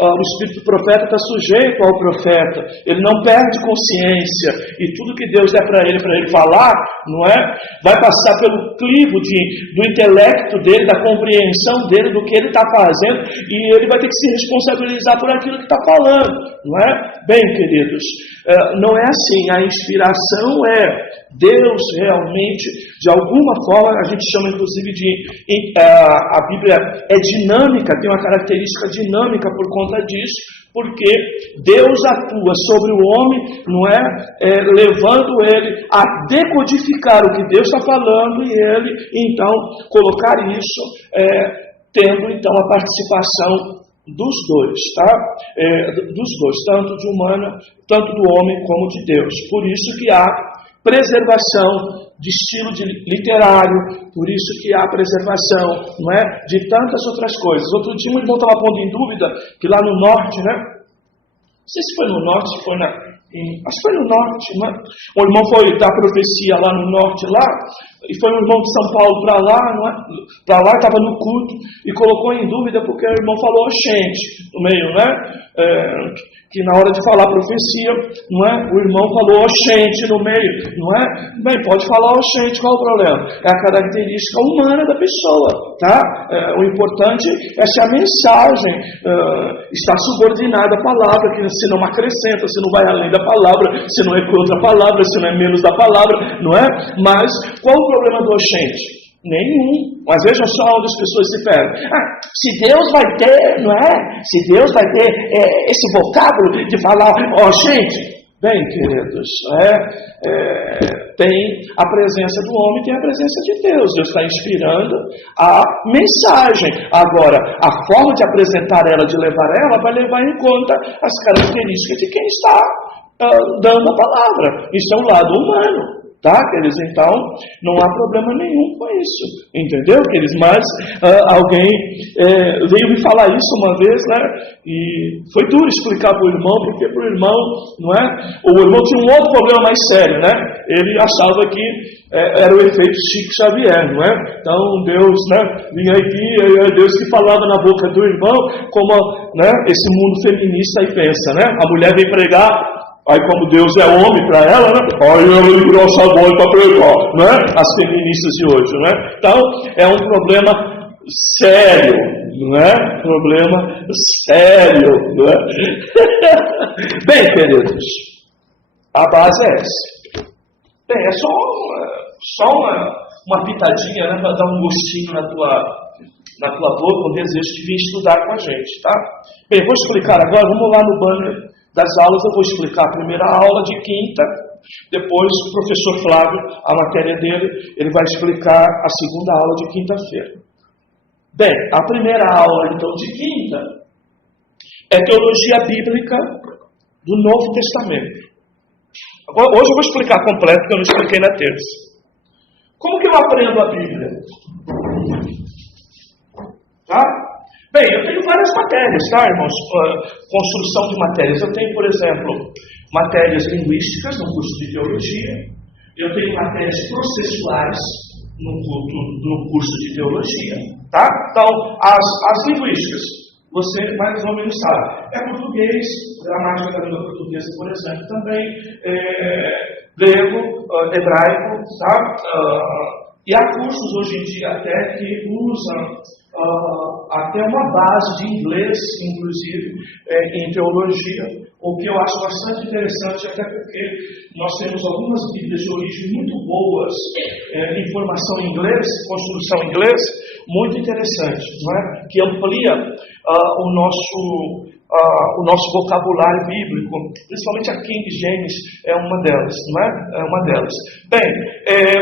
o espírito do profeta está sujeito ao profeta, ele não perde consciência, e tudo que Deus der para ele falar, não é? Vai passar pelo crivo do intelecto dele, da compreensão dele, do que ele está fazendo, e ele vai ter que se responsabilizar por aquilo que está falando, não é? Bem, queridos, não é assim. A inspiração é Deus realmente, de alguma forma, a gente chama inclusive a Bíblia é dinâmica, tem uma característica dinâmica por conta disso, porque Deus atua sobre o homem, não é? Levando ele a decodificar o que Deus está falando, e ele, então, colocar isso, tendo, então, a participação dos dois, tá? Dos dois, tanto do homem como de Deus. Por isso que há preservação de estilo literário, por isso que há preservação, não é? De tantas outras coisas. Outro dia, um irmão estava pondo em dúvida que lá no norte, né? Não sei se foi no norte, se foi acho que foi no norte, não é? O irmão foi dar profecia lá no norte, lá, e foi um irmão de São Paulo para lá, não é? Para lá, estava no culto, e colocou em dúvida porque o irmão falou oxente no meio, né? Que na hora de falar profecia, não é? O irmão falou oxente no meio, não é? Bem, pode falar oxente, qual o problema? É a característica humana da pessoa, tá? O importante é se a mensagem está subordinada à palavra, que se não acrescenta, se não vai além da palavra, se não é por outra palavra, se não é menos da palavra, não é? Mas qual o problema do oxente? Nenhum. Mas vejam só onde as pessoas se perdem. Se Deus vai ter, não é? Se Deus vai ter esse vocábulo de falar, gente, bem, queridos, tem a presença do homem, tem a presença de Deus. Deus está inspirando a mensagem. Agora, a forma de apresentar ela, de levar ela, vai levar em conta as características de quem está dando a palavra. Isso é um lado humano. Tá, queridos? Então, não há problema nenhum com isso, entendeu, queridos? Mas alguém veio me falar isso uma vez, né? E foi duro explicar para o irmão, porque para o irmão, não é? O irmão tinha um outro problema mais sério, né? Ele achava que era o efeito Chico Xavier, não é? Então, Deus, né, vinha aqui, é Deus que falava na boca do irmão, como, né, esse mundo feminista aí pensa, né? A mulher vem pregar. Aí como Deus é homem para ela, né? Aí ela livrou essa voz para pregar, né? As feministas de hoje, né? Então, é um problema sério, não é? Problema sério, não é? Bem, queridos, a base é essa. Bem, é só uma pitadinha, né? Para dar um gostinho na tua boca, um desejo de vir estudar com a gente, tá? Bem, vou explicar agora, vamos lá no banner das aulas, eu vou explicar a primeira aula de quinta, depois o professor Flávio, a matéria dele, ele vai explicar a segunda aula de quinta-feira. Bem, a primeira aula, então, de quinta, é teologia bíblica do Novo Testamento. Agora, hoje eu vou explicar completo, porque eu não expliquei na terça. Como que eu aprendo a Bíblia? Tá? Bem, eu tenho várias matérias, tá, irmãos? Construção de matérias. Eu tenho, por exemplo, matérias linguísticas no curso de teologia. Eu tenho matérias processuais no curso de teologia, tá? Então, as linguísticas, você mais ou menos sabe. É português, gramática da língua portuguesa, por exemplo, também. Grego, hebraico, tá? E há cursos hoje em dia até que usam até uma base de inglês, inclusive, em teologia, o que eu acho bastante interessante, até porque nós temos algumas bíblias de origem muito boas, informação em inglês, construção em inglês, muito interessante, não é? Que amplia o nosso vocabulário bíblico, principalmente a King James é uma delas, não é? É uma delas. Bem,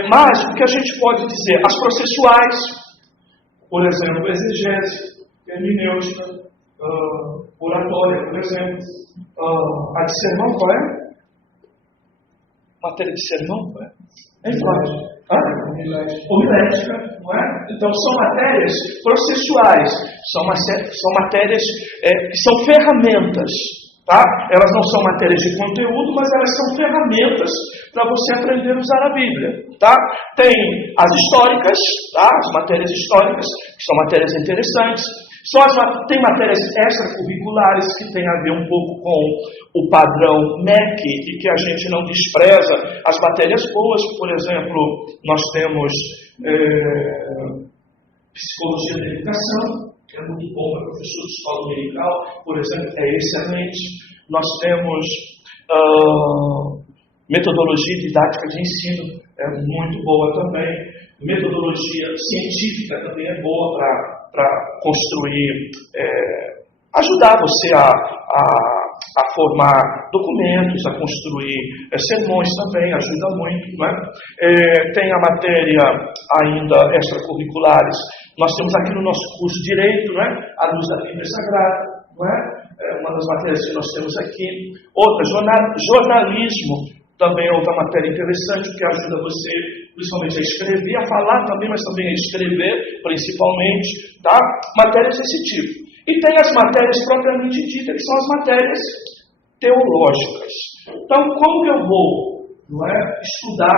mas o que a gente pode dizer? As processuais, por exemplo, exegese, hermenêutica, oratória, por exemplo. A de sermão, qual é? Matéria de sermão, qual é? Homilética, não é? Então, são matérias processuais, são matérias que são ferramentas, tá? Elas não são matérias de conteúdo, mas elas são ferramentas para você aprender a usar a Bíblia, tá? Tem as históricas, tá? As matérias históricas, que são matérias interessantes. Tem matérias extracurriculares que tem a ver um pouco com o padrão MEC e que a gente não despreza. As matérias boas, por exemplo, nós temos psicologia da educação, que é muito bom para professor de escola dominical, por exemplo, é excelente. Nós temos metodologia didática de ensino, é muito boa também. Metodologia científica também é boa para construir, ajudar você a formar documentos, a construir sermões também, ajuda muito, não é? Tem a matéria ainda extracurriculares, nós temos aqui no nosso curso Direito, não é? A luz da Bíblia Sagrada, não é? Uma das matérias que nós temos aqui. Outra, jornalismo, também é outra matéria interessante, que ajuda você, principalmente a escrever, a falar também, mas também a escrever, principalmente, tá? Matérias desse tipo. E tem as matérias propriamente ditas, que são as matérias teológicas. Então, como que eu vou, não é, estudar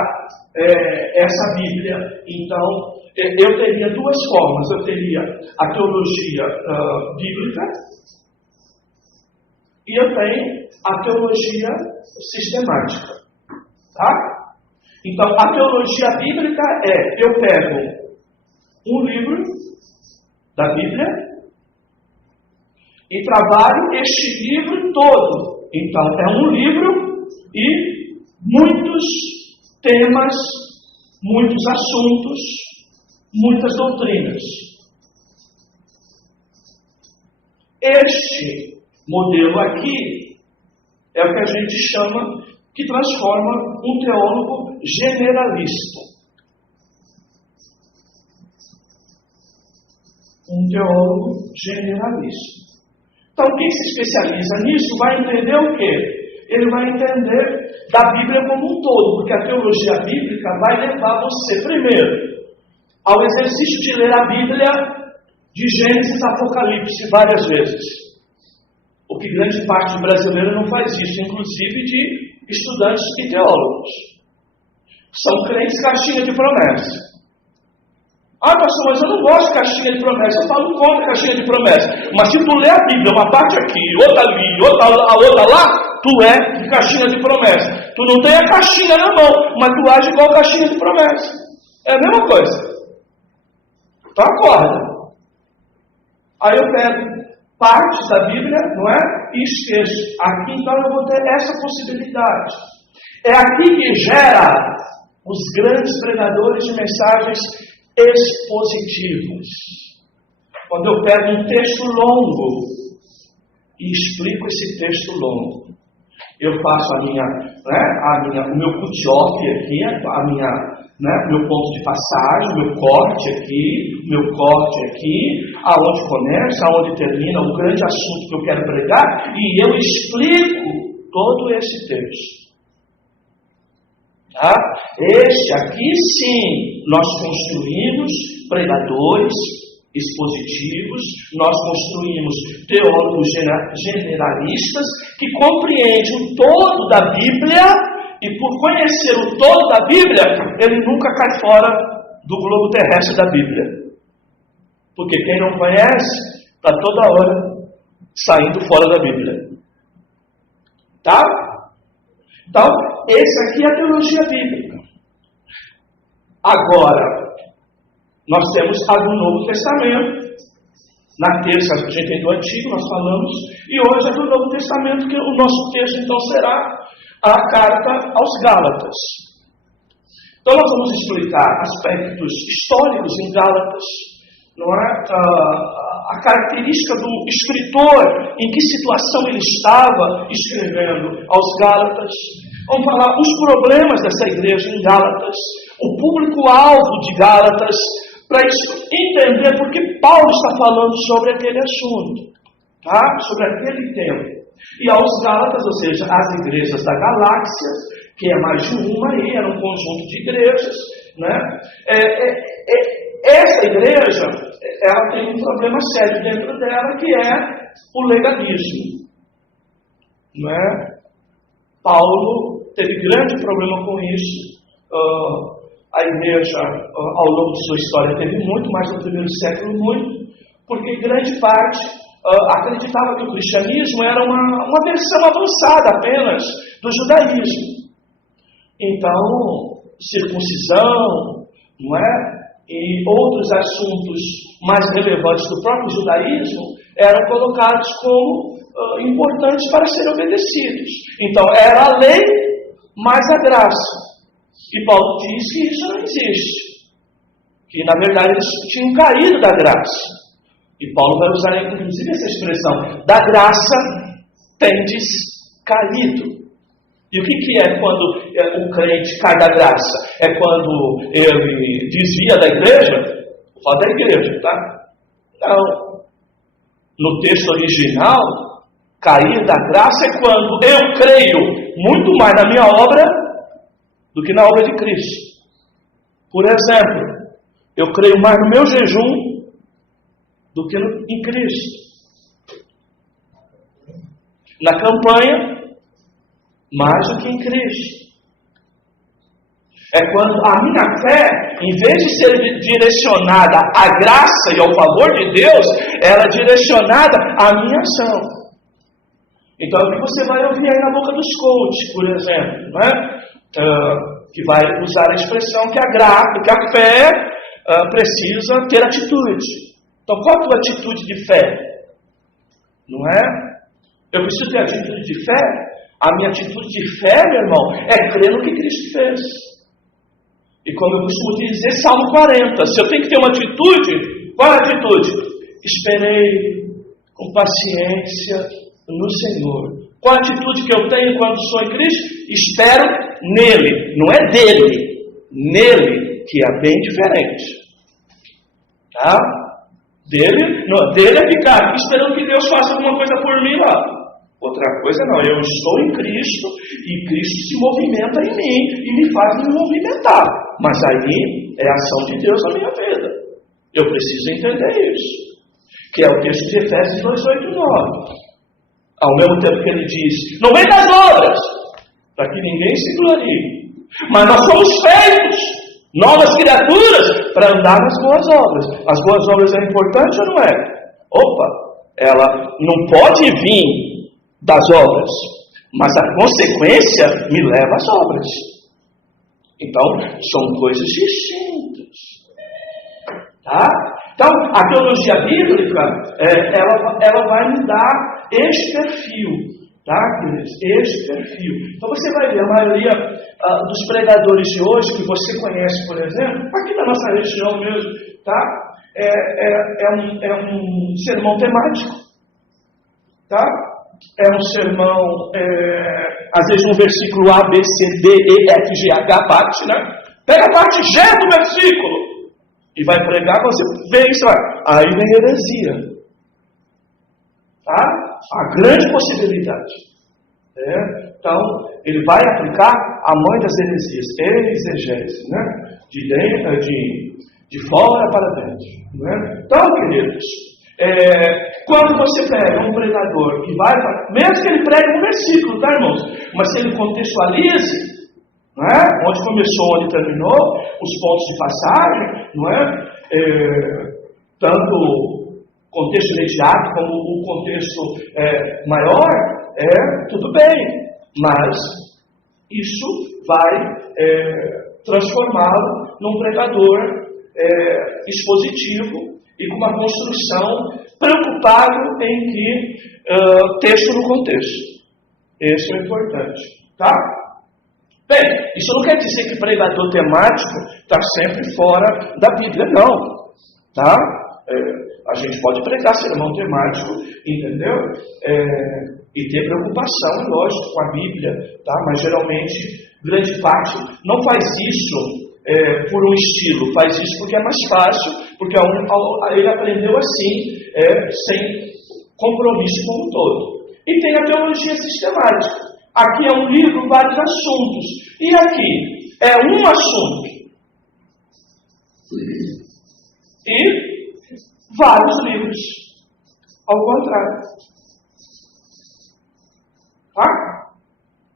essa Bíblia? Então, eu teria duas formas. Eu teria a teologia bíblica e eu tenho a teologia sistemática. Tá? Então, a teologia bíblica eu pego um livro da Bíblia e trabalho este livro todo. Então, é um livro e muitos temas, muitos assuntos, muitas doutrinas. Este modelo aqui é o que a gente chama, que transforma um teólogo generalista. Um teólogo generalista. Então, quem se especializa nisso vai entender o quê? ele vai entender da Bíblia como um todo, porque a teologia bíblica vai levar você, primeiro, ao exercício de ler a Bíblia de Gênesis a Apocalipse várias vezes. O que grande parte do brasileiro não faz isso, inclusive de estudantes e teólogos. São crentes caixinha de promessa. Ah, pastor, mas eu não gosto de caixinha de promessa. Eu falo contra caixinha de promessa. Mas se tu ler a Bíblia, uma parte aqui, outra ali, outra lá, tu é de caixinha de promessa. Tu não tem a caixinha na mão, mas tu age igual caixinha de promessa. É a mesma coisa. Então acorda. Aí eu pego partes da Bíblia, não é? E esqueço. Aqui então eu vou ter essa possibilidade. É aqui que gera os grandes pregadores de mensagens expositivas. Quando eu pego um texto longo e explico esse texto longo, eu faço o meu cut-off aqui, meu ponto de passagem, meu corte aqui, aonde começa, aonde termina o grande assunto que eu quero pregar, e eu explico todo esse texto. Tá? Este aqui sim, nós construímos pregadores expositivos, nós construímos teólogos generalistas que compreendem o todo da Bíblia, e por conhecer o todo da Bíblia, ele nunca cai fora do globo terrestre da Bíblia. Porque quem não conhece, está toda hora saindo fora da Bíblia. Tá? Então, esse aqui é a teologia bíblica. Agora, nós temos a do Novo Testamento. Na terça a gente tem do Antigo, nós falamos, e hoje é do Novo Testamento, que o nosso texto então será a carta aos Gálatas. Então nós vamos explicar aspectos históricos em Gálatas, não é? A característica do escritor, em que situação ele estava escrevendo aos Gálatas. Vamos falar os problemas dessa igreja em Gálatas, o público-alvo de Gálatas, para entender por que Paulo está falando sobre aquele assunto, tá? Sobre aquele tema. E aos Gálatas, ou seja, as igrejas da galáxia, que é mais de uma aí, era um conjunto de igrejas, né? Essa igreja, ela tem um problema sério dentro dela, que é o legalismo, né? Paulo teve grande problema com isso. A igreja, ao longo de sua história, teve muito, mas no primeiro século muito, porque grande parte acreditava que o cristianismo era uma versão avançada apenas do judaísmo. Então, circuncisão, não é? E outros assuntos mais relevantes do próprio judaísmo eram colocados como importantes para serem obedecidos. Então, era a lei mais a graça. E Paulo diz que isso não existe. Que, na verdade, eles tinham caído da graça. E Paulo vai usar, inclusive, essa expressão: da graça tendes caído. E o que é quando o crente cai da graça? É quando ele desvia da igreja? Vou falar da igreja, tá? Não. No texto original, cair da graça é quando eu creio muito mais na minha obra do que na obra de Cristo. Por exemplo, eu creio mais no meu jejum do que em Cristo. Na campanha, mais do que em Cristo. É quando a minha fé, em vez de ser direcionada à graça e ao favor de Deus, ela é direcionada à minha ação. Então, o que você vai ouvir aí na boca dos coaches, por exemplo, não é? Que vai usar a expressão que a fé precisa ter atitude. Então, qual a tua atitude de fé? Não é? Eu preciso ter atitude de fé? A minha atitude de fé, meu irmão, é crer no que Cristo fez. E como eu costumo dizer, Salmo 40, se eu tenho que ter uma atitude, qual é a atitude? Esperei com paciência no Senhor. Qual a atitude que eu tenho quando sou em Cristo? Espero nele, não é dele, nele, que é bem diferente. Tá? Dele é ficar aqui esperando que Deus faça alguma coisa por mim lá. Outra coisa não, eu estou em Cristo e Cristo se movimenta em mim e me faz me movimentar. Mas aí é a ação de Deus na minha vida. Eu preciso entender isso. Que é o texto de Efésios 2:8-9. Ao mesmo tempo que ele diz, não vem das obras, para que ninguém se glorie. Mas nós somos feitos, novas criaturas, para andar nas boas obras. As boas obras é importante ou não é? Opa, ela não pode vir das obras, mas a consequência me leva às obras. Então, são coisas distintas. Tá? Então, a teologia bíblica, ela vai me dar este perfil. Tá, queridos? Este perfil. Então, você vai ver, a maioria dos pregadores de hoje, que você conhece, por exemplo, aqui na nossa região mesmo, tá? É um sermão temático. Tá? É um sermão, às vezes um versículo A, B, C, D, E, F, G, H, parte, né? Pega a parte G do versículo e vai pregar, você vê isso, aí vem heresia. Tá? A grande possibilidade. Então, ele vai aplicar a mãe das heresias, exegese, né? De fora para dentro. Né? Então, queridos, quando você pega um pregador que vai, mesmo que ele pregue um versículo, tá, irmãos? Mas se ele contextualize, não é? Onde começou, onde terminou, os pontos de passagem, não é? Tanto o contexto imediato como o contexto maior, tudo bem, mas isso vai transformá-lo num pregador expositivo e com uma construção preocupado em que texto no contexto. Isso é importante, tá? Bem, isso não quer dizer que pregador temático está sempre fora da Bíblia, não, tá? A gente pode pregar sermão temático, entendeu? E ter preocupação, lógico, com a Bíblia, tá? Mas geralmente, grande parte não faz isso por um estilo, faz isso porque é mais fácil, porque ele aprendeu assim, sem compromisso com o todo. E tem a teologia sistemática. Aqui é um livro, vários assuntos. E aqui é um assunto. E vários livros. Ao contrário. Tá?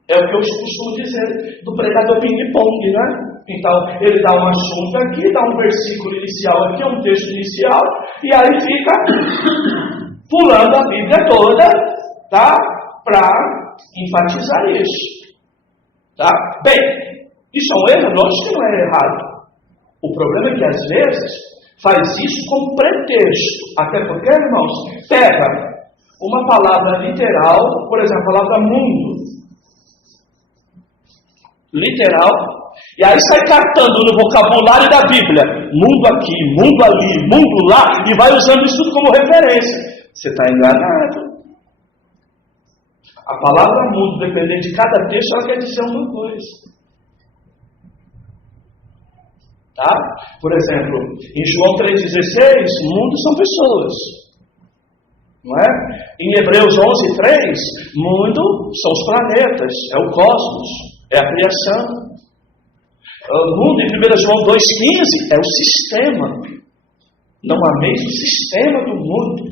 É o que eu costumo dizer do pregador ping-pong, né? Então, ele dá um assunto aqui, dá um versículo inicial aqui, um texto inicial, e aí fica pulando a Bíblia toda, tá? Para enfatizar isso. Tá? Bem, isso é um erro? Lógico que não é errado. O problema é que, às vezes, faz isso como pretexto. Até porque, irmãos, pega uma palavra literal, por exemplo, a palavra mundo. Literal. E aí sai catando no vocabulário da Bíblia, mundo aqui, mundo ali, mundo lá, e vai usando isso tudo como referência. Você está enganado. A palavra mundo, dependendo de cada texto, ela quer dizer uma coisa. Tá? Por exemplo, em João 3,16, mundo são pessoas. Não é? Em Hebreus 11,3, mundo são os planetas, é o cosmos, é a criação. O mundo, em 1 João 2,15, é o sistema. Não ameis o sistema do mundo,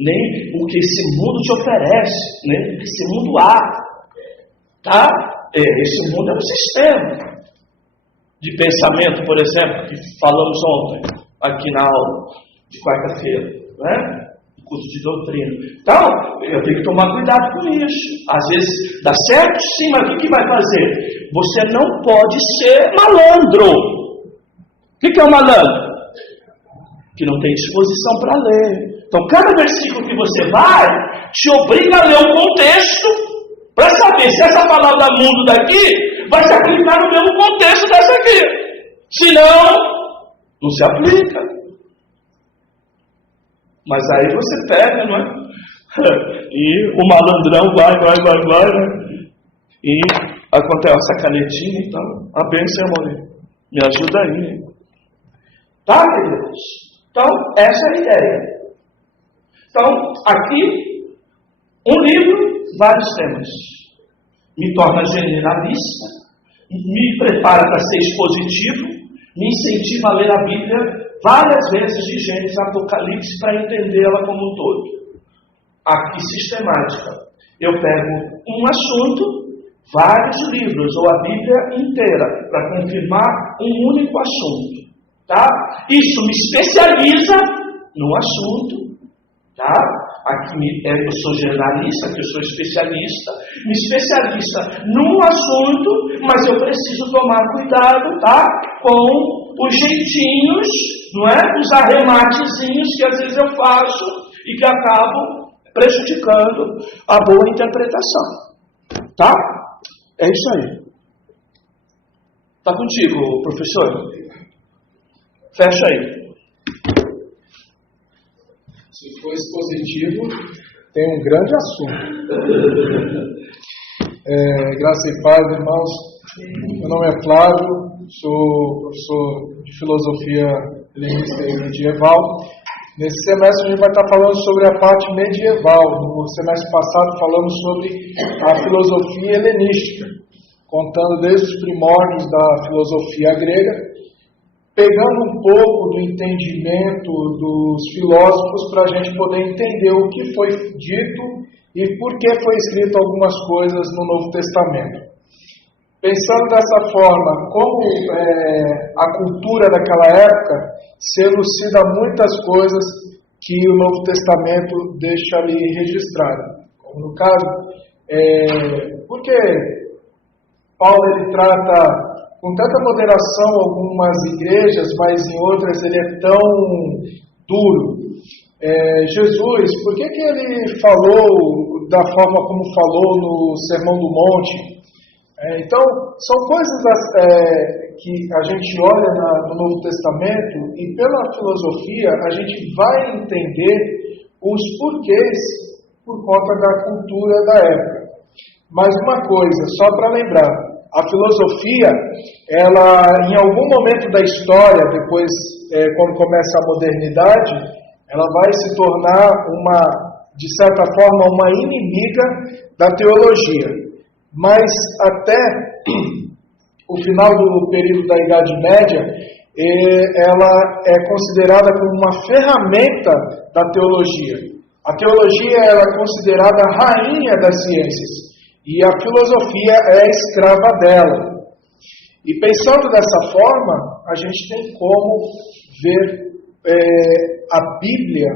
nem o que esse mundo te oferece, nem o que esse mundo há. Tá? Esse mundo é um sistema de pensamento, por exemplo, que falamos ontem, aqui na aula de quarta-feira, né? Curso de doutrina. Então, eu tenho que tomar cuidado com isso. Às vezes dá certo, sim, mas o que vai fazer? Você não pode ser malandro. O que é um malandro? Que não tem disposição para ler. Então, cada versículo que você vai, te obriga a ler o contexto para saber se essa palavra mundo daqui vai se aplicar no mesmo contexto dessa aqui. Senão, não se aplica. Mas aí você pega, não é? E o malandrão vai, né? E acontece essa canetinha, então, a bênção, amor. Me ajuda aí. Tá, queridos? Então, essa é a ideia. Então, aqui, Um livro, vários temas. Me torna generalista, me prepara para ser expositivo, me incentiva a ler a Bíblia várias vezes de Gênesis a Apocalipse para entendê-la como um todo. Aqui, sistemática. Eu pego um assunto, vários livros, ou a Bíblia inteira, para confirmar um único assunto. Tá? Isso me especializa no assunto. Tá? Aqui eu sou generalista, aqui eu sou especialista, me especialista num assunto, mas eu preciso tomar cuidado, tá? Com os jeitinhos, não é? Os arrematezinhos que às vezes eu faço e que acabo prejudicando a boa interpretação, tá? É isso aí. Tá contigo, professor? Fecha aí. Se for expositivo, tem um grande assunto. Graça e paz, irmãos. Meu nome é Flávio, sou professor de filosofia helenista e medieval. Nesse semestre a gente vai estar falando sobre a parte medieval. No semestre passado falamos sobre a filosofia helenística, contando desde os primórdios da filosofia grega, pegando um pouco do entendimento dos filósofos para a gente poder entender o que foi dito e por que foi escrito algumas coisas no Novo Testamento. Pensando dessa forma, como a cultura daquela época se elucida muitas coisas que o Novo Testamento deixa ali registrado. Como no caso, porque Paulo ele trata com tanta moderação algumas igrejas, mas em outras ele é tão duro. Jesus, por que ele falou da forma como falou no Sermão do Monte? Então, são coisas que a gente olha no Novo Testamento e pela filosofia a gente vai entender os porquês por conta da cultura da época. Mas uma coisa, só para lembrar, a filosofia, ela em algum momento da história, depois quando começa a modernidade, ela vai se tornar de certa forma, uma inimiga da teologia. Mas até o final do período da Idade Média, ela é considerada como uma ferramenta da teologia. A teologia ela é considerada a rainha das ciências. E a filosofia é a escrava dela. E pensando dessa forma, a gente tem como ver a Bíblia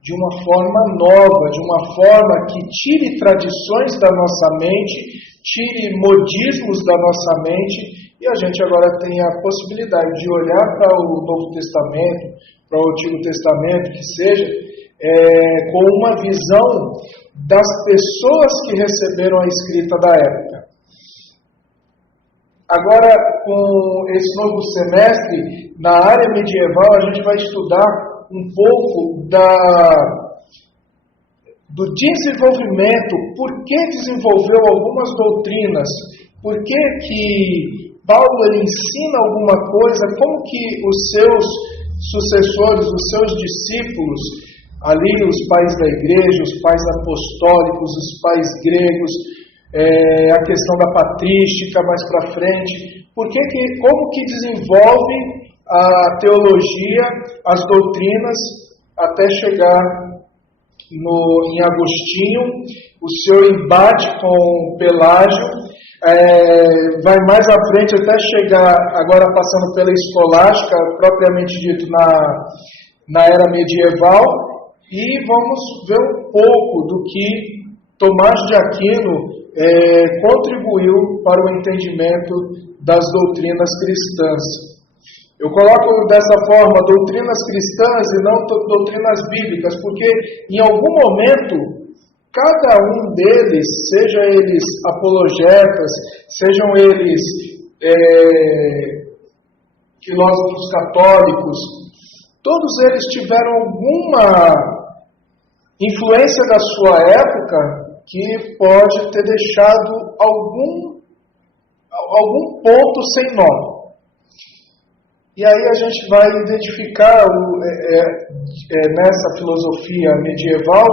de uma forma nova, de uma forma que tire tradições da nossa mente, tire modismos da nossa mente, e a gente agora tem a possibilidade de olhar para o Novo Testamento, para o Antigo Testamento, que seja, com uma visão das pessoas que receberam a escrita da época. Agora, com esse novo semestre, na área medieval, a gente vai estudar um pouco do desenvolvimento, por que desenvolveu algumas doutrinas, por que Paulo ele ensina alguma coisa, como que os seus sucessores, os seus discípulos, ali os pais da igreja, os pais apostólicos, os pais gregos, a questão da patrística mais para frente, como que desenvolve a teologia, as doutrinas, até chegar em Agostinho, o seu embate com Pelágio, vai mais à frente até chegar, agora passando pela escolástica, propriamente dito na era medieval, e vamos ver um pouco do que Tomás de Aquino contribuiu para o entendimento das doutrinas cristãs. Eu coloco dessa forma doutrinas cristãs e não doutrinas bíblicas, porque em algum momento, cada um deles, seja eles apologetas, sejam eles filósofos católicos, todos eles tiveram alguma influência da sua época que pode ter deixado algum ponto sem nó. E aí a gente vai identificar nessa filosofia medieval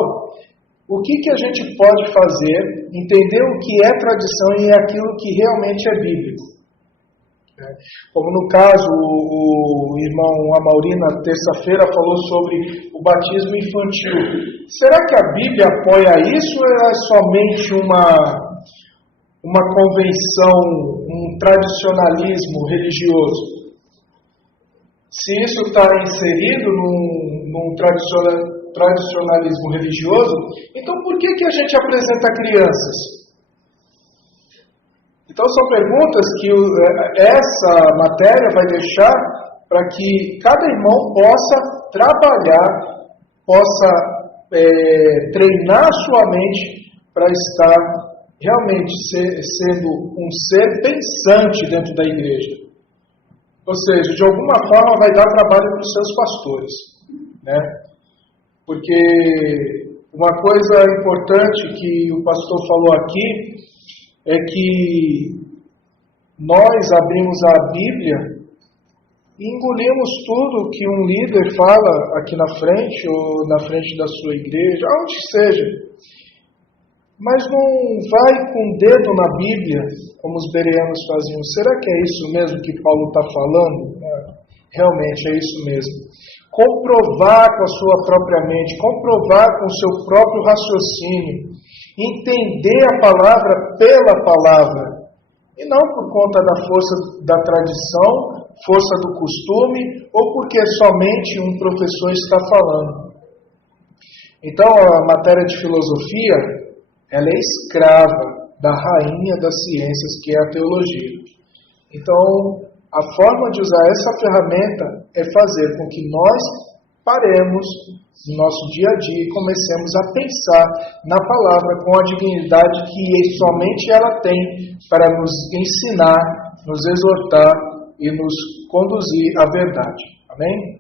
o que a gente pode fazer, entender o que é tradição e aquilo que realmente é bíblico. Como no caso, o irmão Amaury na terça-feira falou sobre o batismo infantil. Será que a Bíblia apoia isso ou é somente uma convenção, um tradicionalismo religioso? Se isso está inserido num tradicionalismo religioso, então por que a gente apresenta crianças? Então são perguntas que essa matéria vai deixar para que cada irmão possa trabalhar, possa treinar sua mente para estar realmente sendo um ser pensante dentro da igreja. Ou seja, de alguma forma vai dar trabalho para os seus pastores, né? Porque uma coisa importante que o pastor falou aqui é que nós abrimos a Bíblia e engolimos tudo que um líder fala aqui na frente ou na frente da sua igreja, aonde seja. Mas não vai com o dedo na Bíblia, como os bereanos faziam. Será que é isso mesmo que Paulo está falando? Realmente é isso mesmo. Comprovar com a sua própria mente, comprovar com o seu próprio raciocínio, entender a palavra pela palavra, e não por conta da força da tradição, força do costume, ou porque somente um professor está falando. Então, a matéria de filosofia, ela é escrava da rainha das ciências, que é a teologia. Então, a forma de usar essa ferramenta é fazer com que nós paremos no nosso dia a dia e comecemos a pensar na palavra com a dignidade que somente ela tem para nos ensinar, nos exortar e nos conduzir à verdade. Amém?